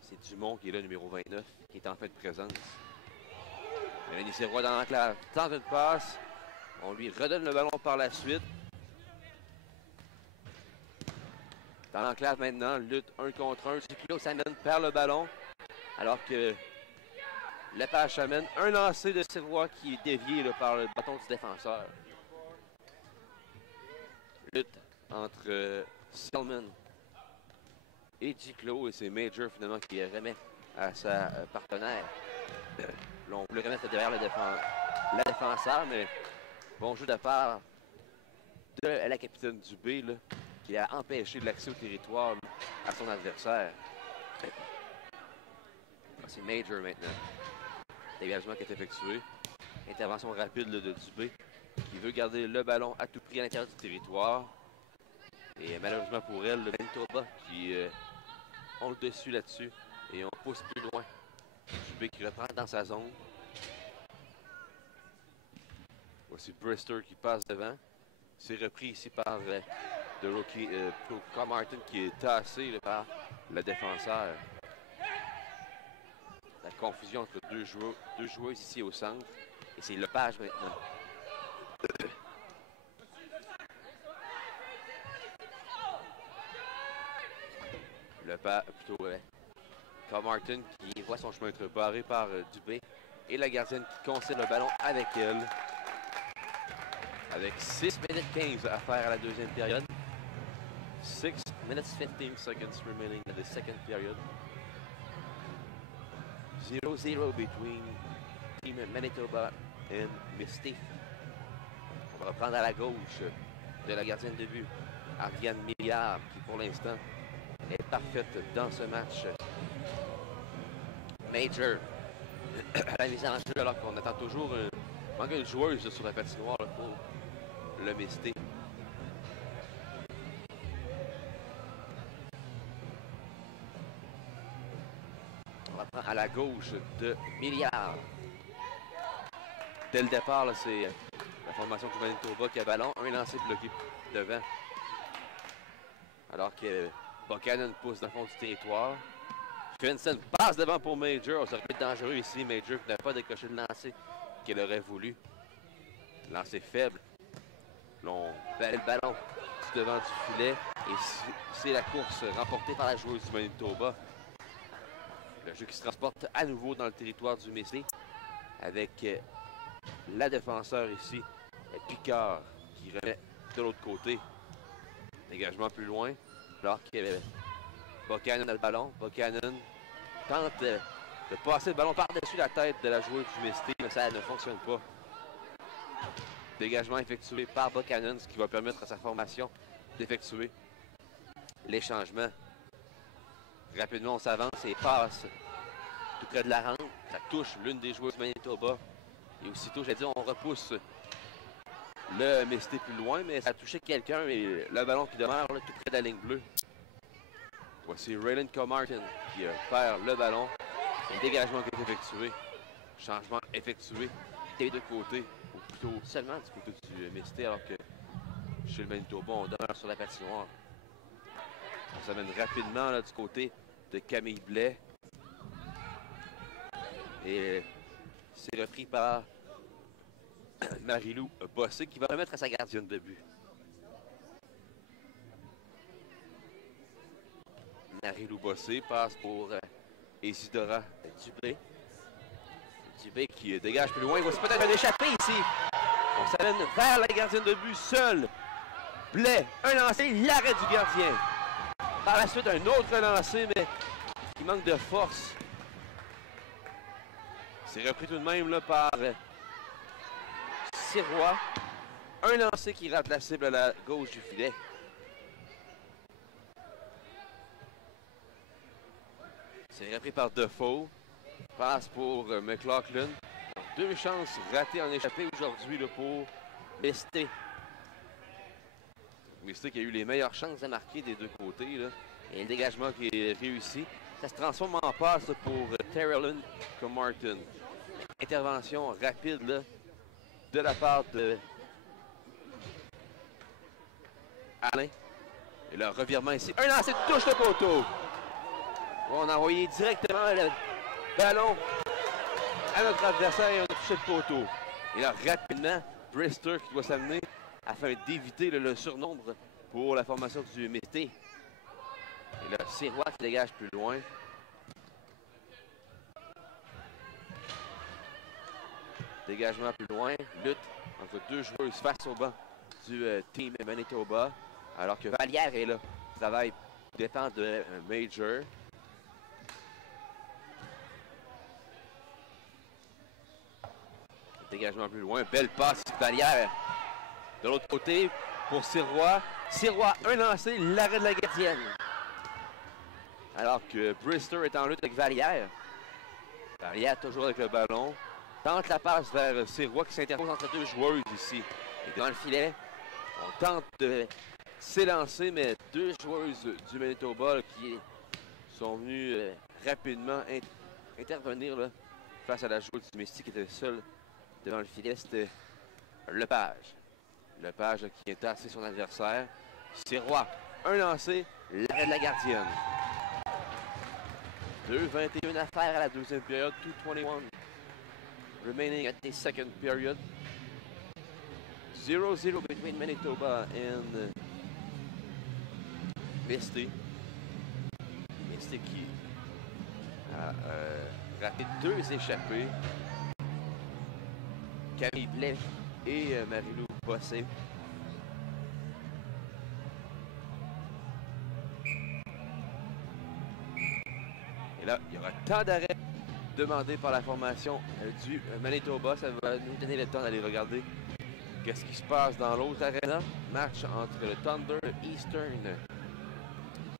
C'est Dumont qui est là, numéro 29, qui est en fait de présence. Mélanie Sirois dans l'enclave. Tente une passe. On lui redonne le ballon par la suite. Dans l'enclave maintenant, lutte 1 contre 1. Duclos s'amène, perd le ballon. Alors que Lepage s'amène. Un lancé de Sirois qui est dévié là, par le bâton du défenseur. Lutte entre Stillman et Duclos. Et c'est Major finalement qui remet à sa partenaire. Là, on peut le remettre derrière le défenseur, mais Bon jeu de part de la capitaine Dubé, là, qui a empêché l'accès au territoire là, à son adversaire. C'est Major maintenant. Dégagement qui est effectué. Intervention rapide là, de Dubé, qui veut garder le ballon à tout prix à l'intérieur du territoire. Et malheureusement pour elle, le Manitoba qui ont le dessus là-dessus. Et on pousse plus loin. Dubé qui reprend dans sa zone. Voici Brister qui passe devant. C'est repris ici par le rookie Carl Martin qui est tassé là, par le défenseur. La confusion entre deux joueuses ici au centre. Et c'est Lepage maintenant. Lepage, plutôt Carl Martin qui voit son chemin être barré par Dubé. Et la gardienne qui concède le ballon avec elle. Avec 6 minutes 15 à faire à la deuxième période. 6 minutes 15 seconds remaining in the second period. 0-0 between Team Manitoba and Misty. On va reprendre à la gauche de la gardienne de but, Ariane Milliard, qui pour l'instant est parfaite dans ce match. Major à la mise en jeu alors qu'on attend toujours manque une joueuse sur la patinoire là, pour le Misty. On va prendre à la gauche de Milliard. Dès le départ, c'est la formation du Manitoba qui a ballon. Un lancé bloqué devant. Alors que Buchanan pousse dans le fond du territoire. Vincent passe devant pour Major. Ça aurait pu être dangereux ici. Major qui n'a pas décoché le lancer qu'il aurait voulu. Lancer faible. On bat le ballon devant du filet. Et c'est la course remportée par la joueuse du Manitoba. Le jeu qui se transporte à nouveau dans le territoire du Misty. Avec la défenseur ici, Picard, qui remet de l'autre côté. Dégagement plus loin. Alors que Buchanan a le ballon. Buchanan tente de passer le ballon par-dessus la tête de la joueuse du Misty, mais ça ne fonctionne pas. Dégagement effectué par Buchanan, ce qui va permettre à sa formation d'effectuer les changements. Rapidement, on s'avance et passe tout près de la rampe. Ça touche l'une des joueuses du Manitoba. Et aussitôt, j'ai dit, on repousse le Misty plus loin, mais ça a touché quelqu'un et le ballon qui demeure là, tout près de la ligne bleue. Voici Raylan Comartin qui perd le ballon. Un dégagement qui est effectué. Changement effectué des deux côtés, ou plutôt seulement du côté du Misty, alors que chez le Manitoba, on demeure sur la patinoire. On s'amène rapidement là, du côté de Camille Blais. Et c'est repris par Marie-Lou Bossé qui va remettre à sa gardienne de but. Marie-Lou Bossé passe pour Isidora Dubé. Dubé qui dégage plus loin. Il va peut-être un échappé ici. On s'amène vers la gardienne de but seule. Blais, un lancé, l'arrêt du gardien. Par la suite, un autre lancé, mais qui manque de force. C'est repris tout de même là, par Sirois. Un lancé qui rate la cible à la gauche du filet. C'est repris par Defoe. Passe pour McLaughlin. Deux chances ratées en échappée aujourd'hui pour Misty. Misty qui a eu les meilleures chances de marquer des deux côtés. Là. Et le dégagement qui est réussi. Ça se transforme en passe pour Terrellin Comartin. Intervention rapide là, de la part de Alain. Et le revirement ici. Un lancer touche le poteau. On a envoyé directement le ballon à notre adversaire et on a touché le poteau. Et là, rapidement, Brister qui doit s'amener afin d'éviter le surnombre pour la formation du Misty. Et là, Sirois qui dégage plus loin. Dégagement plus loin. Lutte entre deux joueuses face au banc du Team Manitoba. Alors que Vallière est là. Travail dépend de Major. Dégagement plus loin. Belle passe. Vallière De l'autre côté, pour Sirois. Sirois, un lancé, l'arrêt de la gardienne. Alors que Brister est en lutte avec Vallière. Vallière toujours avec le ballon. Tente la passe vers Sirois qui s'interpose entre deux joueuses ici. Et devant le filet, on tente de s'élancer, mais deux joueuses du Manitoba là, qui sont venues rapidement intervenir là, face à la joueuse du Mystique qui était seule devant le filet. C'était Lepage. Lepage qui entassait son adversaire. Sirois, un lancé, l'arrêt de la gardienne. 2:21 à faire à la deuxième période, 2:21 remaining at the second period. 0-0 between Manitoba and Misty. Misty qui a raté deux échappées. Camille Blais et Marie-Lou Bossé. Et là, il y aura tant d'arrêts demandés par la formation du Manitoba. Ça va nous donner le temps d'aller regarder qu'est-ce qui se passe dans l'autre arena. Match entre le Thunder, le Eastern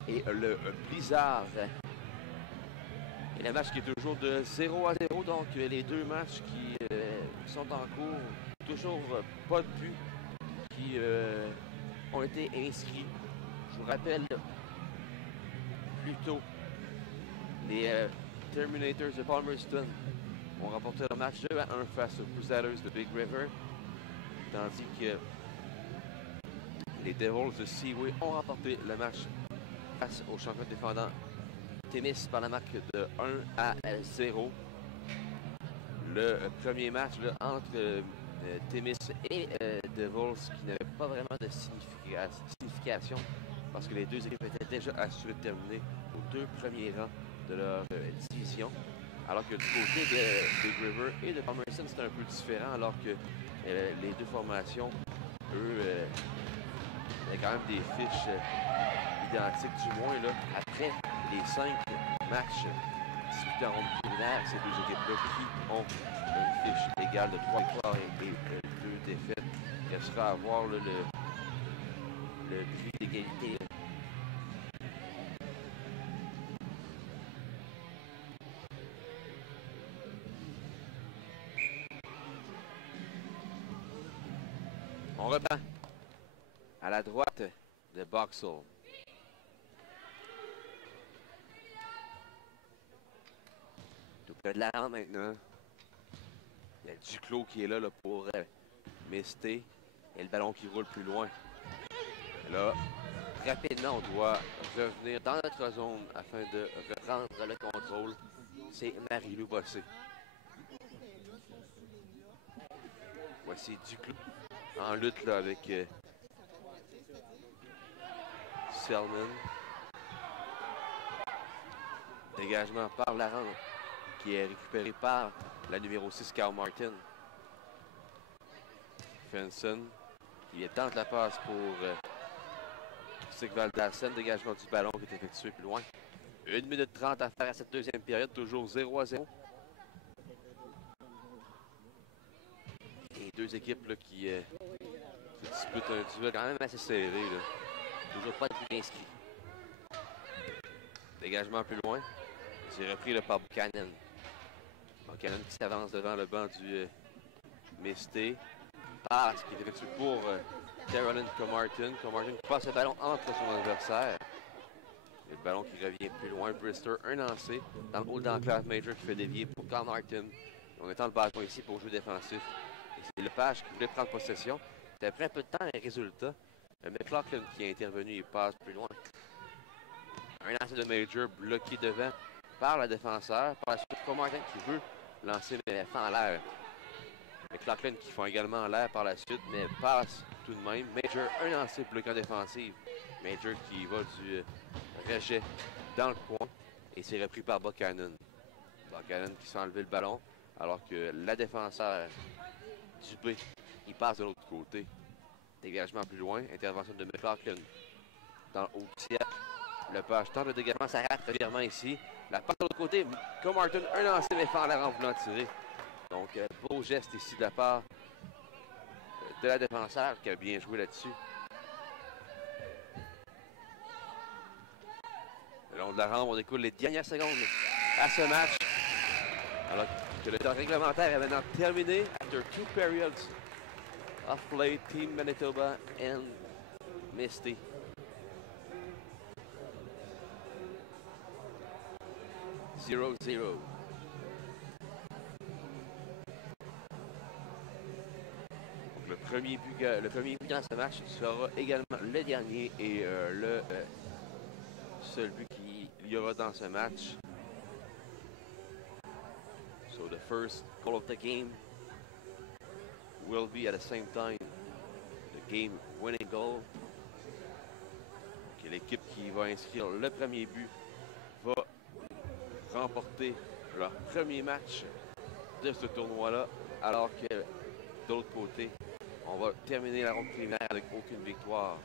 et le Blizzard. Et le match qui est toujours de 0-0. Donc, les deux matchs qui sont en cours, toujours pas de but qui ont été inscrits. Je vous rappelle plus tôt, les Terminators de Palmerston ont remporté le match 2-1 face aux Crusaders de Big River, tandis que les Devils de Seaway ont remporté le match face aux champions défendants Témis par la marque de 1-0. Le premier match là, entre Témis et Devils qui n'avait pas vraiment de signification parce que les deux équipes étaient déjà assurées de terminer aux deux premiers rangs de leur division. Alors que du côté de Big River et de Palmerston, c'était un peu différent, alors que les deux formations, eux, avaient quand même des fiches identiques, du moins là, après les 5 matchs disputés en ronde préliminaire, ces deux équipes-là qui ont une fiche égale de 3 victoires et 2 défaites. Il sera à voir là, le prix d'égalité. On reprend à la droite de Boxall. Tout près de la rampe maintenant. Il y a Duclos qui est là, pour Misty. Et le ballon qui roule plus loin. Et là, rapidement, on doit revenir dans notre zone afin de reprendre le contrôle. C'est Marie-Lou Bossé. Voici Duclos en lutte là, avec Selman. Dégagement par la rampe qui est récupéré par la numéro 6, Carl Martin. Fenson qui tente la passe pour Sigvald Dassen. Dégagement du ballon qui est effectué plus loin. 1 minute 30 à faire à cette deuxième période, toujours 0-0. Et deux équipes là, qui se disputent un duel quand même assez serré. Là. Toujours pas de but inscrit. Dégagement plus loin. C'est repris là, par Buchanan. Buchanan qui s'avance devant le banc du Misty. Passe qui est effectué pour Caroline Comartin. Comartin qui passe le ballon entre son adversaire. Et le ballon qui revient plus loin. Brister, un lancé dans le haut d'enclave Major qui fait dévier pour Carl Martin. On étend le bâton ici pour jouer défensif. Et c'est Lepage qui voulait prendre possession. C'était pris un peu de temps, les résultats. McLaughlin qui est intervenu et passe plus loin. Un lancer de Major bloqué devant par le défenseur. Par la suite, Comartin qui veut lancer mais fait en l'air. McLaughlin qui font également en l'air par la suite, mais passe tout de même. Major, un lancer bloqué en défensive. Major qui va du rejet dans le coin et c'est repris par Buchanan. Buchanan qui s'est enlevé le ballon alors que la défenseur Dubé, il passe de l'autre côté. Dégagement plus loin, intervention de McLaughlin dans le haut du ciel. Lepage tente le dégagement, ça rate revirement ici. La passe de l'autre côté, Comartin, un lancé mais fait en l'air en voulant tirer. Donc, beau geste ici de la part de la défenseur qui a bien joué là-dessus. Le long de la rampe, on écoute les dernières secondes à ce match. Alors que le temps réglementaire est maintenant terminé. After 2 periods of play, Team Manitoba and Misty. Zero, zero. Le premier but dans ce match sera également le dernier et le seul but qu'il y aura dans ce match. So the first goal of the game will be at the same time the game winning goal. L'équipe qui va inscrire le premier but va remporter leur premier match de ce tournoi-là, alors que de l'autre côté, on va terminer la ronde préliminaire avec aucune victoire.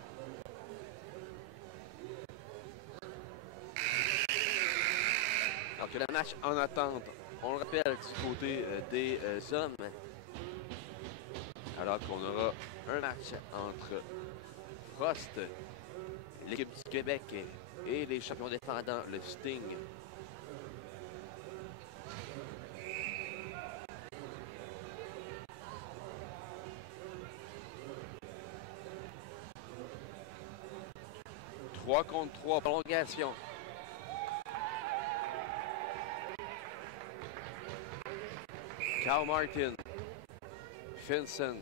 Alors que le match en attente, on le rappelle du côté des hommes, alors qu'on aura un match entre Frost, l'équipe du Québec et les champions défendants, le Sting. Trois contre 3, prolongation. Carl Martin, Finson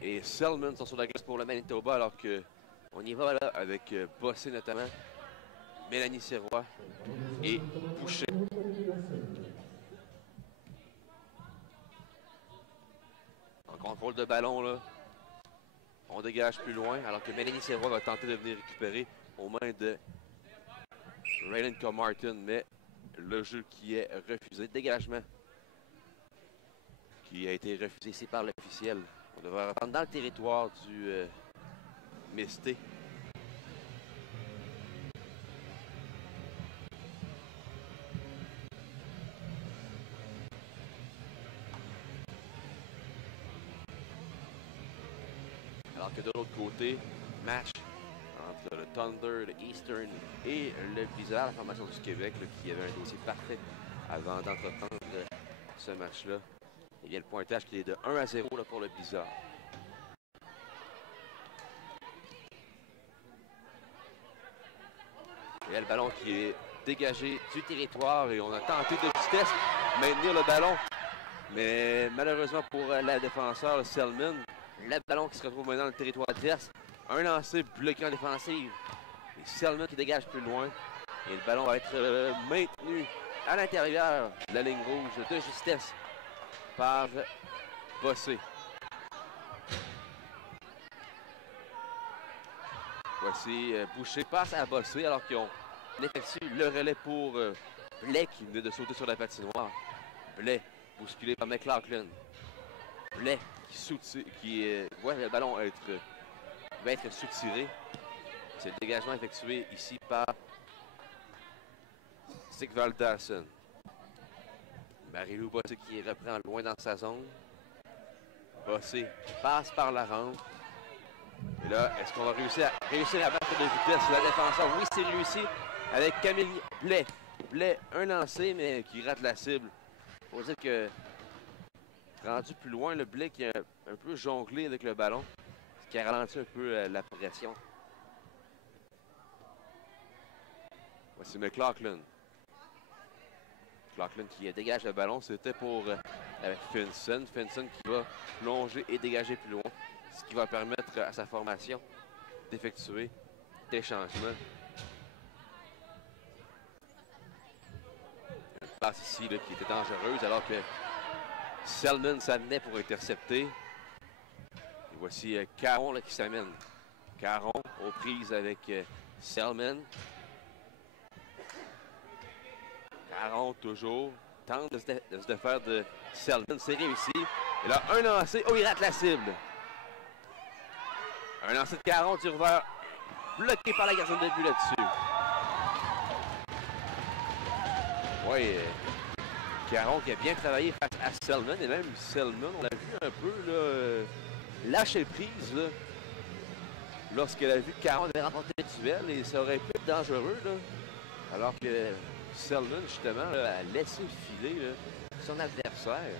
et Selman sont sur la glace pour le Manitoba, alors qu'on y va là avec Bossé notamment, Mélanie Sirois et Boucher. En contrôle de ballon, là, on dégage plus loin, alors que Mélanie Sirois va tenter de venir récupérer aux mains de Raylan Martin, mais le jeu qui est refusé. Dégagement qui a été refusé ici par l'officiel. On devrait reprendre dans le territoire du Misté. Alors que de l'autre côté, match entre le Thunder, le Eastern et le Blizzard, la formation du Québec, là, qui avait un dossier parfait avant d'entreprendre ce match-là. Il y a le pointage qui est de 1-0 là, pour le Blizzard. Il y a le ballon qui est dégagé du territoire et on a tenté de justesse maintenir le ballon. Mais malheureusement pour la défenseur, le Selman, le ballon qui se retrouve maintenant dans le territoire adverse. Un lancer bloqué en défensive. Et Selman qui dégage plus loin. Et le ballon va être maintenu à l'intérieur de la ligne rouge de justesse par Bossé. Voici Boucher passe à Bossé alors qu'on effectue le relais pour Blais qui venait de sauter sur la patinoire. Blais bousculé par McLaughlin. Blais qui voit le ballon va être soutiré. C'est le dégagement effectué ici par Sigvald Dawson. Marie-Lou Bossé qui reprend loin dans sa zone. Bossé passe par la rampe. Et là, est-ce qu'on va réussir à battre de vitesse la défenseur? Oui, c'est réussi avec Camille Blais. Blais, un lancé, mais qui rate la cible. Il faut dire que, rendu plus loin, le Blais qui a un peu jonglé avec le ballon, ce qui a ralenti un peu la pression. Voici McLaughlin. McLaughlin qui dégage le ballon, c'était pour Finson. Finson qui va plonger et dégager plus loin, ce qui va permettre à sa formation d'effectuer des changements. Une passe ici là, qui était dangereuse alors que Selman s'amenait pour intercepter. Et voici Caron là, qui s'amène. Caron aux prises avec Selman. Caron toujours tente de se défaire de Selman. C'est réussi. Et là, un lancé. Oh, il rate la cible. Un lancer de Caron du revers bloqué par la gardienne de but là-dessus. Oui. Caron qui a bien travaillé face à Selman. Et même Selman, on l'a vu un peu là, lâcher prise là, lorsqu'elle a vu que Caron avait remporté le duel. Et ça aurait pu être dangereux. Là, alors que Selman, justement, là, a laissé filer là, son adversaire.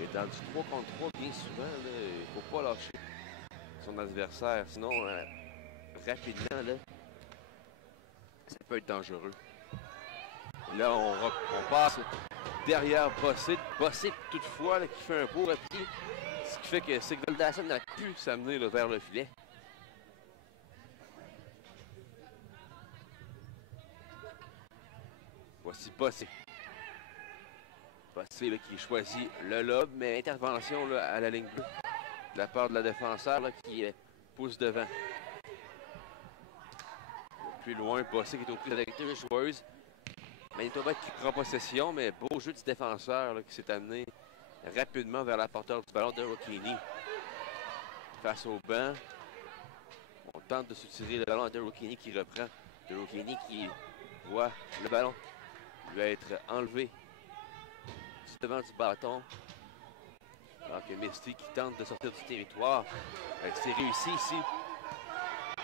Et dans du 3 contre 3, bien souvent, là, il ne faut pas lâcher son adversaire. Sinon, rapidement, là, ça peut être dangereux. Là, on passe derrière Bossé. Bossé, toutefois, là, qui fait un beau repli. Ce qui fait que Sigvaldason n'a pu s'amener vers le filet. Voici Bossé. Bossé là, qui choisit le lob, mais intervention là, à la ligne bleue de la part de la défenseur là, qui pousse devant. Plus loin, Bossé qui est aux prises avec deux joueuses. Manitoba qui prend possession, mais beau jeu du défenseur là, qui s'est amené rapidement vers la porteur du ballon de Rocchini. Face au banc, on tente de soutirer le ballon à de Rocchini qui reprend. De Rocchini qui voit le ballon lui être enlevé devant du bâton. Alors que Misty qui tente de sortir du territoire. C'est réussi ici.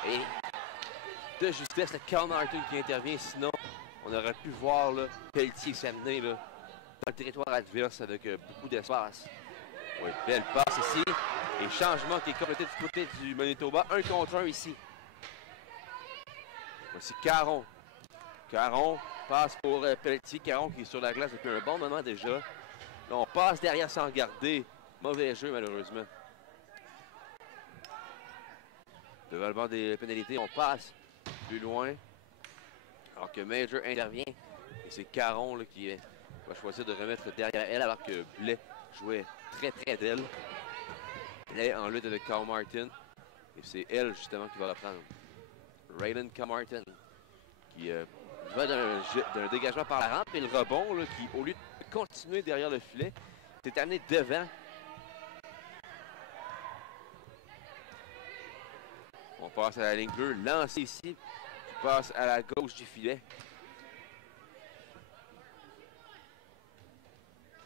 Et de justesse, le Carl Martin qui intervient. Sinon, on aurait pu voir là, Pelletier s'amener dans le territoire adverse avec beaucoup d'espace. Oui, belle passe ici. Et changement qui est complété du côté du Manitoba. 1 contre 1 ici. Voici Caron. Caron passe pour Pelletier. Caron qui est sur la glace depuis un bon moment déjà. Là, on passe derrière sans regarder. Mauvais jeu, malheureusement. Devant le banc des pénalités, on passe plus loin. Alors que Major intervient. Et c'est Caron là, qui va choisir de remettre derrière elle, alors que Blais jouait très près d'elle. Elle est en lutte avec Carl Martin. Et c'est elle, justement, qui va reprendre. Raylan Carmartin qui va d'un dégagement par la rampe. Et le rebond, là, qui, au lieu de continuer derrière le filet, s'est amené devant. On passe à la ligne bleue, lancé ici, qui passe à la gauche du filet.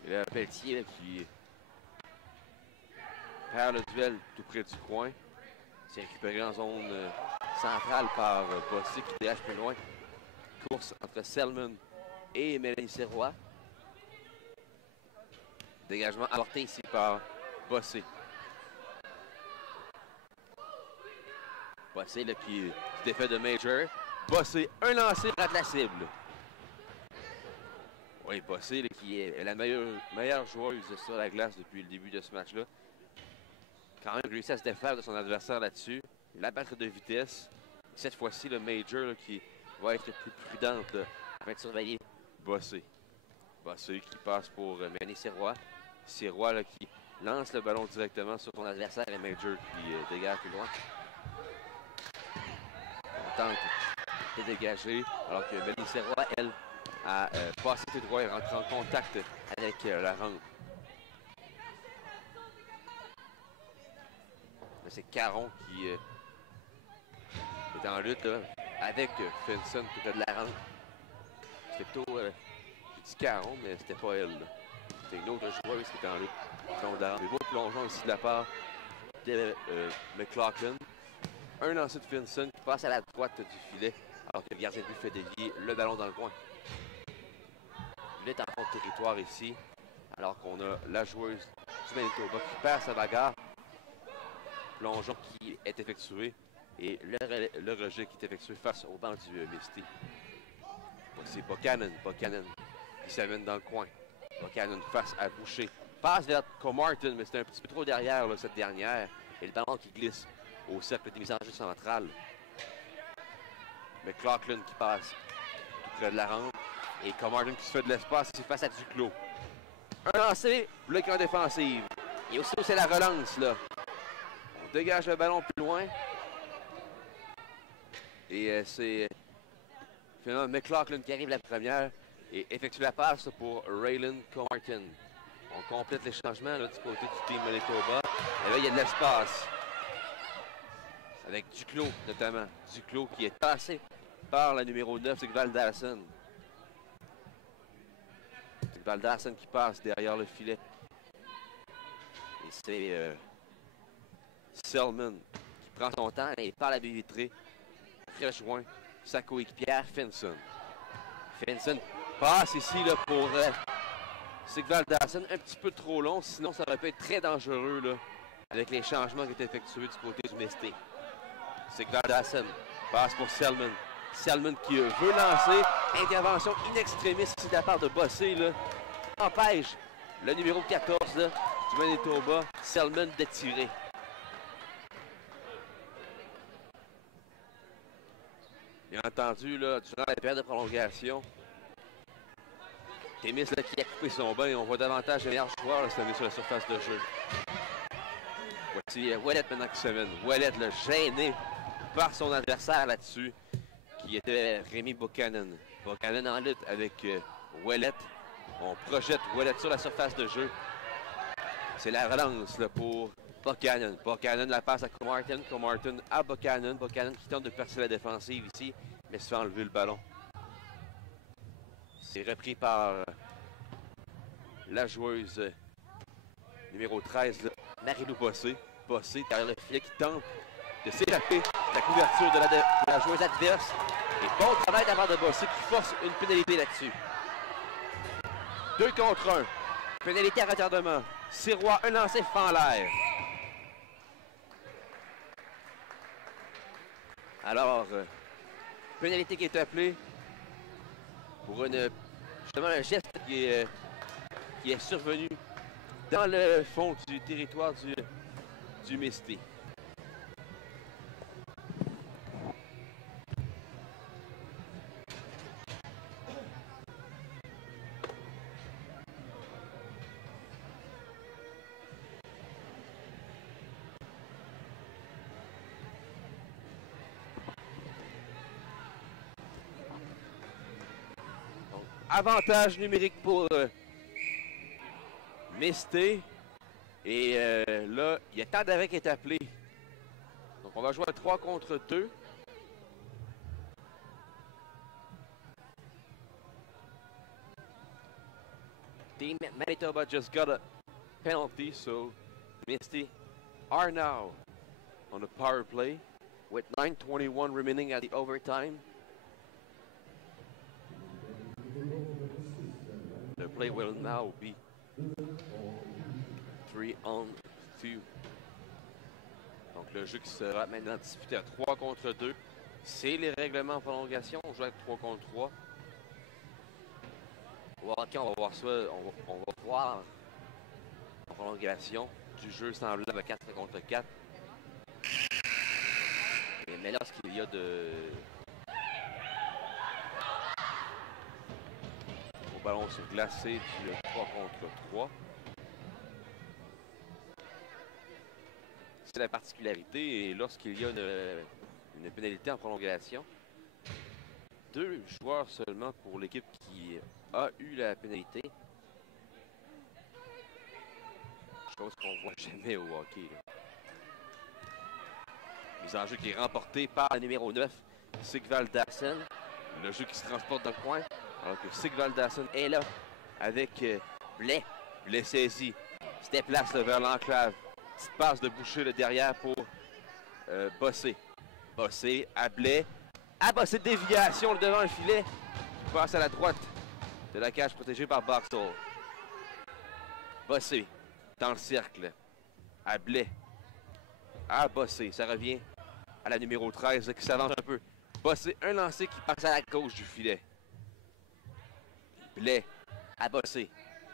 Et là, Pelletier là, qui perd le duel tout près du coin. C'est récupéré en zone centrale par Bossé qui dégage plus loin. Course entre Selman et Mélanie Serrois. Dégagement apporté ici par Bossé. Bossé là, qui se défait de Major. Bossé, un lancé rate la cible. Oui, Bossé là, qui est la meilleure joueuse sur la glace depuis le début de ce match-là. Quand même réussi à se défaire de son adversaire là-dessus. La battre de vitesse. Cette fois-ci, le Major là, qui va être plus prudente là, afin de surveiller Bossé. Bossé qui passe pour Mélanie Serrois. Serrois là, qui lance le ballon directement sur son adversaire et Major qui dégage plus loin. On tente de dégager alors que Mélanie Serrois, elle, a passé ses droits et rentré en contact avec la rampe. C'est Caron qui est en lutte là, avec Finson près de la rampe. C'était plutôt, j'ai dit Caron, mais c'était pas elle. C'était une autre joueuse qui était en lutte. Donc, des beaux plongeons ici de la part de McLaughlin. Un lancer de Finson qui passe à la droite du filet, alors que le gardien de but fait dévier le ballon dans le coin. Lutte en fond de territoire ici, alors qu'on a la joueuse du Manitoba qui perd sa bagarre. Plongeon qui est effectué et le rejet qui est effectué face au banc du Misty. C'est Buchanan qui s'amène dans le coin. Buchanan face à Boucher. Passe vers Carmartin, mais c'est un petit peu trop derrière là, cette dernière. Et le ballon qui glisse au cercle des mises en jeu centrale. McLaughlin qui passe tout près de la rampe. Et Carmartin qui se fait de l'espace ici face à Duclos. Un lancé, bloqué en défensive. Et aussi c'est la relance là. On dégage le ballon plus loin. Et c'est finalement McLaughlin qui arrive la première et effectue la passe pour Raylan Carmartin. On complète les changements là, du côté du team Manitoba. Et là, il y a de l'espace. Avec Duclos notamment. Duclos qui est passé par la numéro 9, c'est Valdason. Valdarson qui passe derrière le filet. Et c'est Selman qui prend son temps et par la baie vitrée rejoint sa coéquipière Finson. Finson passe ici là, pour Sigvald Dahlson, un petit peu trop long, sinon ça aurait pu être très dangereux là, avec les changements qui étaient effectués du côté du Misté. Sigvald Dahlson passe pour Selman. Selman qui veut lancer. Intervention in extremis ici de la part de Bossé. Là, empêche le numéro 14 là, du Manitoba, Selman, de tirer. Bien entendu, là, durant la période de prolongation, Témis là, qui a coupé son bain, on voit davantage de meilleurs joueurs se mettre sur la surface de jeu. Voici Ouellet maintenant qui se mène. Ouellet, le gêné par son adversaire là-dessus, qui était Rémi Buchanan. Buchanan en lutte avec Ouellet. On projette Ouellet sur la surface de jeu. C'est la relance là, pour Buchanan. Buchanan la passe à Comartin. Comartin à Buchanan. Buchanan qui tente de percer la défensive ici, mais se fait enlever le ballon. C'est repris par la joueuse numéro 13, là, Marie-Lou Bossé. Bossé derrière le filet qui tente de s'échapper de la couverture de la joueuse adverse. Et bon travail de la part de Bossé qui force une pénalité là-dessus. 2 contre 1. Pénalité à retardement. Sirois, un lancé fend l'air. Alors, pénalité qui est appelée pour justement un geste qui est survenu dans le fond du territoire du Misté. Avantage numérique pour Misté. Et là, il y a temps d'arrêt qui est appelé. Donc on va jouer à 3 contre 2. Team Manitoba just got a penalty, so Misty are now on the power play with 9:21 remaining at the overtime. The play will now be 3-on-2. Donc le jeu qui sera maintenant disputé à 3 contre 2. C'est les règlements en prolongation. On joue à 3 contre 3. Au hockey, on va voir ça. On va voir en prolongation du jeu semblable à 4 contre 4. Mais lorsqu'il y a au ballon sur glacé du 3 contre 3. C'est la particularité, et lorsqu'il y a une pénalité en prolongation, 2 joueurs seulement pour l'équipe qui a eu la pénalité. Chose qu'on ne voit jamais au hockey. Là. Mise en jeu qui est remportée par le numéro 9, Sigvald Dahlson. Le jeu qui se transporte dans le coin, alors que Sigvald Dahlson est là avec Blais. Blais saisi, se déplace là, vers l'enclave. Petite passe de Boucher le derrière pour Bossé. Bossé à Blais. À Bossé, déviation devant le filet. Qui passe à la droite de la cage protégée par Boxall. Bossé dans le cercle. À Blais. À Bossé. Ça revient à la numéro 13 là, qui s'avance un peu. Bossé, un lancé qui passe à la gauche du filet. Blais à Bossé.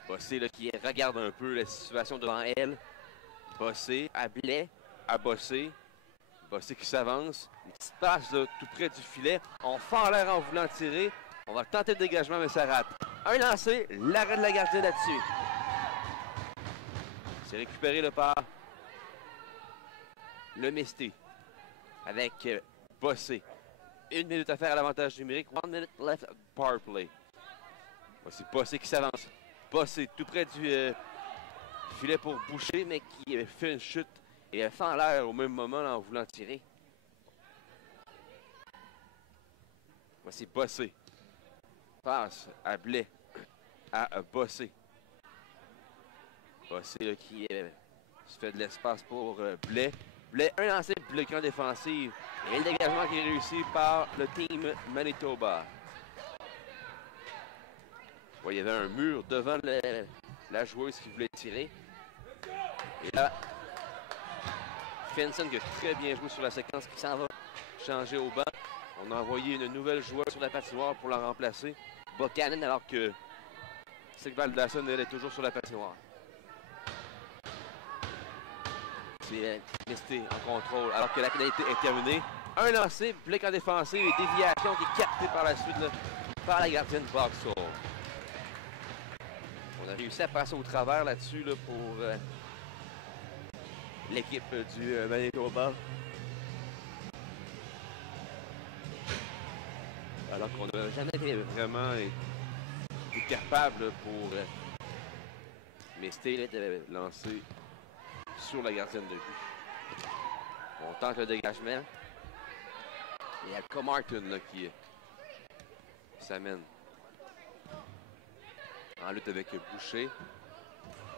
Bossé là, qui regarde un peu la situation devant elle. Bossé à Blais, à Bossé. Bossé qui s'avance. Une petite passe là, tout près du filet. On fend l'air en voulant tirer. On va tenter le dégagement, mais ça rate. Un lancé, l'arrêt de la gardienne là-dessus. C'est récupéré là, par le Misté. Avec Bossé. 1 minute à faire à l'avantage numérique. 1 minute left power play. Voici Bossé qui s'avance. Bossé tout près du filet pour Boucher, mais qui fait une chute et fend l'air au même moment là, en voulant tirer. Voici Bossé. Passe à Blais. à Bossé. Bossé qui se fait de l'espace pour Blais. Blais, un lancé, bloquant défensif. Et le dégagement qui est réussi par le team Manitoba. Ouais, il y avait un mur devant la joueuse qui voulait tirer. Et là, Fenson qui a très bien joué sur la séquence qui s'en va changer au banc. On a envoyé une nouvelle joueuse sur la patinoire pour la remplacer. Buchanan, alors que Sigvald Dahlson, elle est toujours sur la patinoire. C'est resté en contrôle alors que la pénalité est terminée. Un lancé, blick en défensive et déviation qui est captée par la suite là, par la gardienne Boxall. On a réussi à passer au travers là-dessus là, pour l'équipe du Manitoba. Alors qu'on n'a jamais été vraiment capable pour Misty de lancer sur la gardienne de but. On tente le dégagement. Il y a Comartin là, qui s'amène en lutte avec Boucher.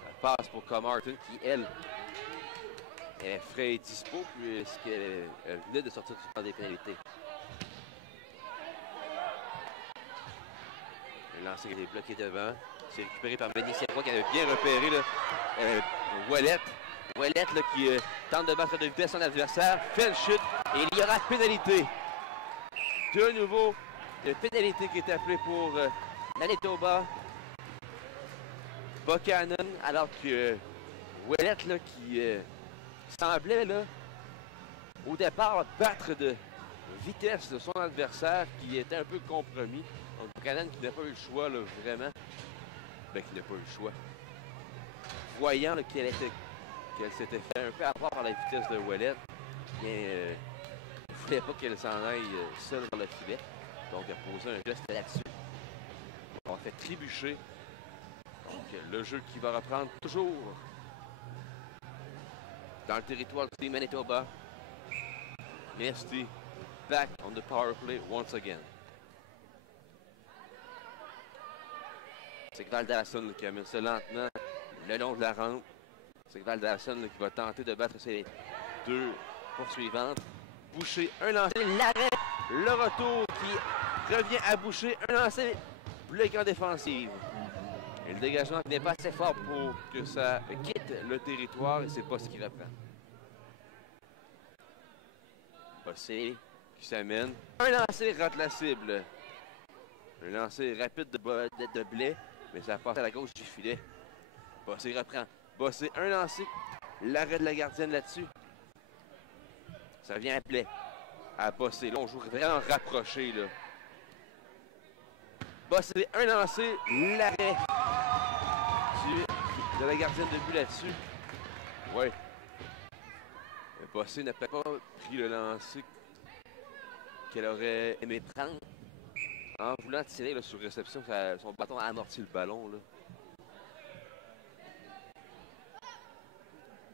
La passe pour Comartin qui, elle, est frais et dispo puisqu'elle venait de sortir du camp des pénalités. Le lancer qui est bloqué devant. C'est récupéré par Benicia qui avait bien repéré Ouellet. Ouellet qui tente de battre de vitesse son adversaire. Fait une chute et il y aura pénalité. De nouveau, une pénalité qui est appelée pour Manitoba. Buchanan, alors que Ouellet qui semblait là, au départ battre de vitesse de son adversaire qui était un peu compromis. Donc Buchanan qui n'a pas eu le choix là, vraiment. Ben, qui n'a pas eu le choix. Voyant qu'elle s'était fait un peu avoir par la vitesse de Ouellet, bien, il ne voulait pas qu'elle s'en aille seule dans le filet. Donc, il a posé un geste là-dessus. On a fait trébucher. Donc, le jeu qui va reprendre toujours dans le territoire du Manitoba. Misty back on the power play once again. Sigvald Dahlson qui amène ça lentement le long de la rampe. Sigvald Dahlson qui va tenter de battre ses deux poursuivantes. Boucher, un lancer, l'arrêt, le retour qui revient à Boucher, un lancer, bloqué en défensive. Et le dégagement qui n'est pas assez fort pour que ça quitte le territoire et c'est pas ce qui reprend. Bossé qui s'amène. Un lancer rate la cible. Un lancer rapide de Blais, mais ça passe à la gauche du filet. Bossé reprend. Bossé, un lancer. L'arrêt de la gardienne là-dessus. Ça vient à Blais. À Bossé. Là, on joue vraiment rapproché. Là. Bossé, un lancer. L'arrêt de la gardienne de but là-dessus. Ouais. Bossé n'a peut-être pas pris le lancer qu'elle aurait aimé prendre. En voulant tirer là, sur réception, son bâton a amorti le ballon. Là.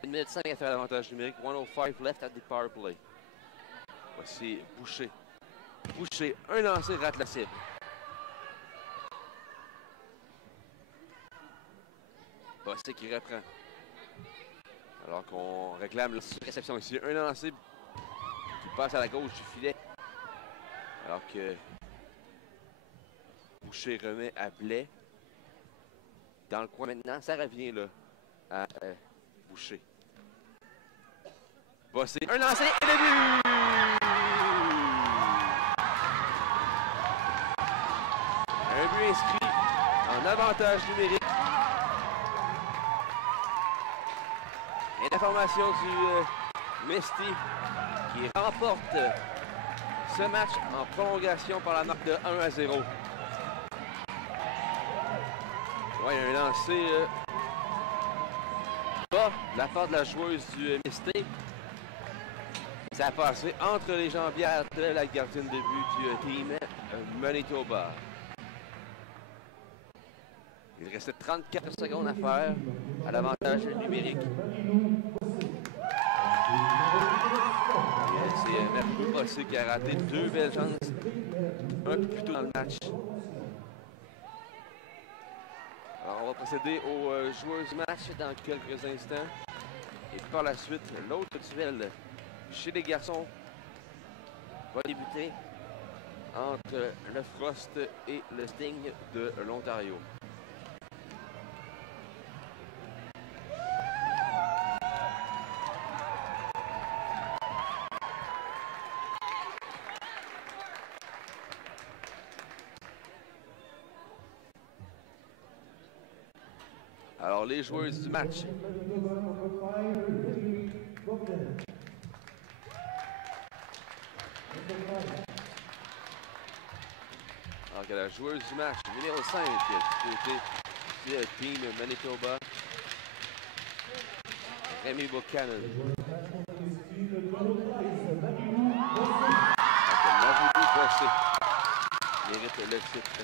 1 minute 5 à faire l'avantage numérique. 1:05 left at the power play. Voici Boucher. Boucher, un lancer, rate la cible. Bossé qui reprend. Alors qu'on réclame la réception ici. Un lancer qui passe à la gauche du filet. Alors que Boucher remet à Blais. Dans le coin maintenant, ça revient là à Boucher. Bossé, un lancer et le but! Un but inscrit en avantage numérique. Et l'information du Misty qui remporte ce match en prolongation par la marque de 1-0. Ouais, un lancé bas de la part de la joueuse du Misty. Ça a passé entre les jambières de la gardienne de but du team Manitoba. Il restait 34 secondes à faire à l'avantage numérique. C'est Marco Bossé qui a raté deux belles chances un peu plus tôt dans le match. procéder aux joueuses du match dans quelques instants. Et par la suite, l'autre duel chez les garçons va débuter entre le Frost et le Sting de l'Ontario. Alors, les joueuses du match. Alors que la joueuse du match, numéro 5, du côté du Team Manitoba, Rémi Buchanan. Marie-Lou Bossé mérite le titre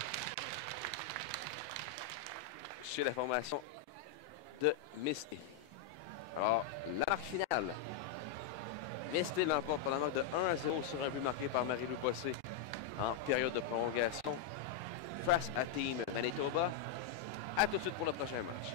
chez la formation de Misty. Alors, la marque finale. Misty l'emporte par la marque de 1-0 sur un but marqué par Marie-Lou Bossé en période de prolongation face à Team Manitoba. À tout de suite pour le prochain match.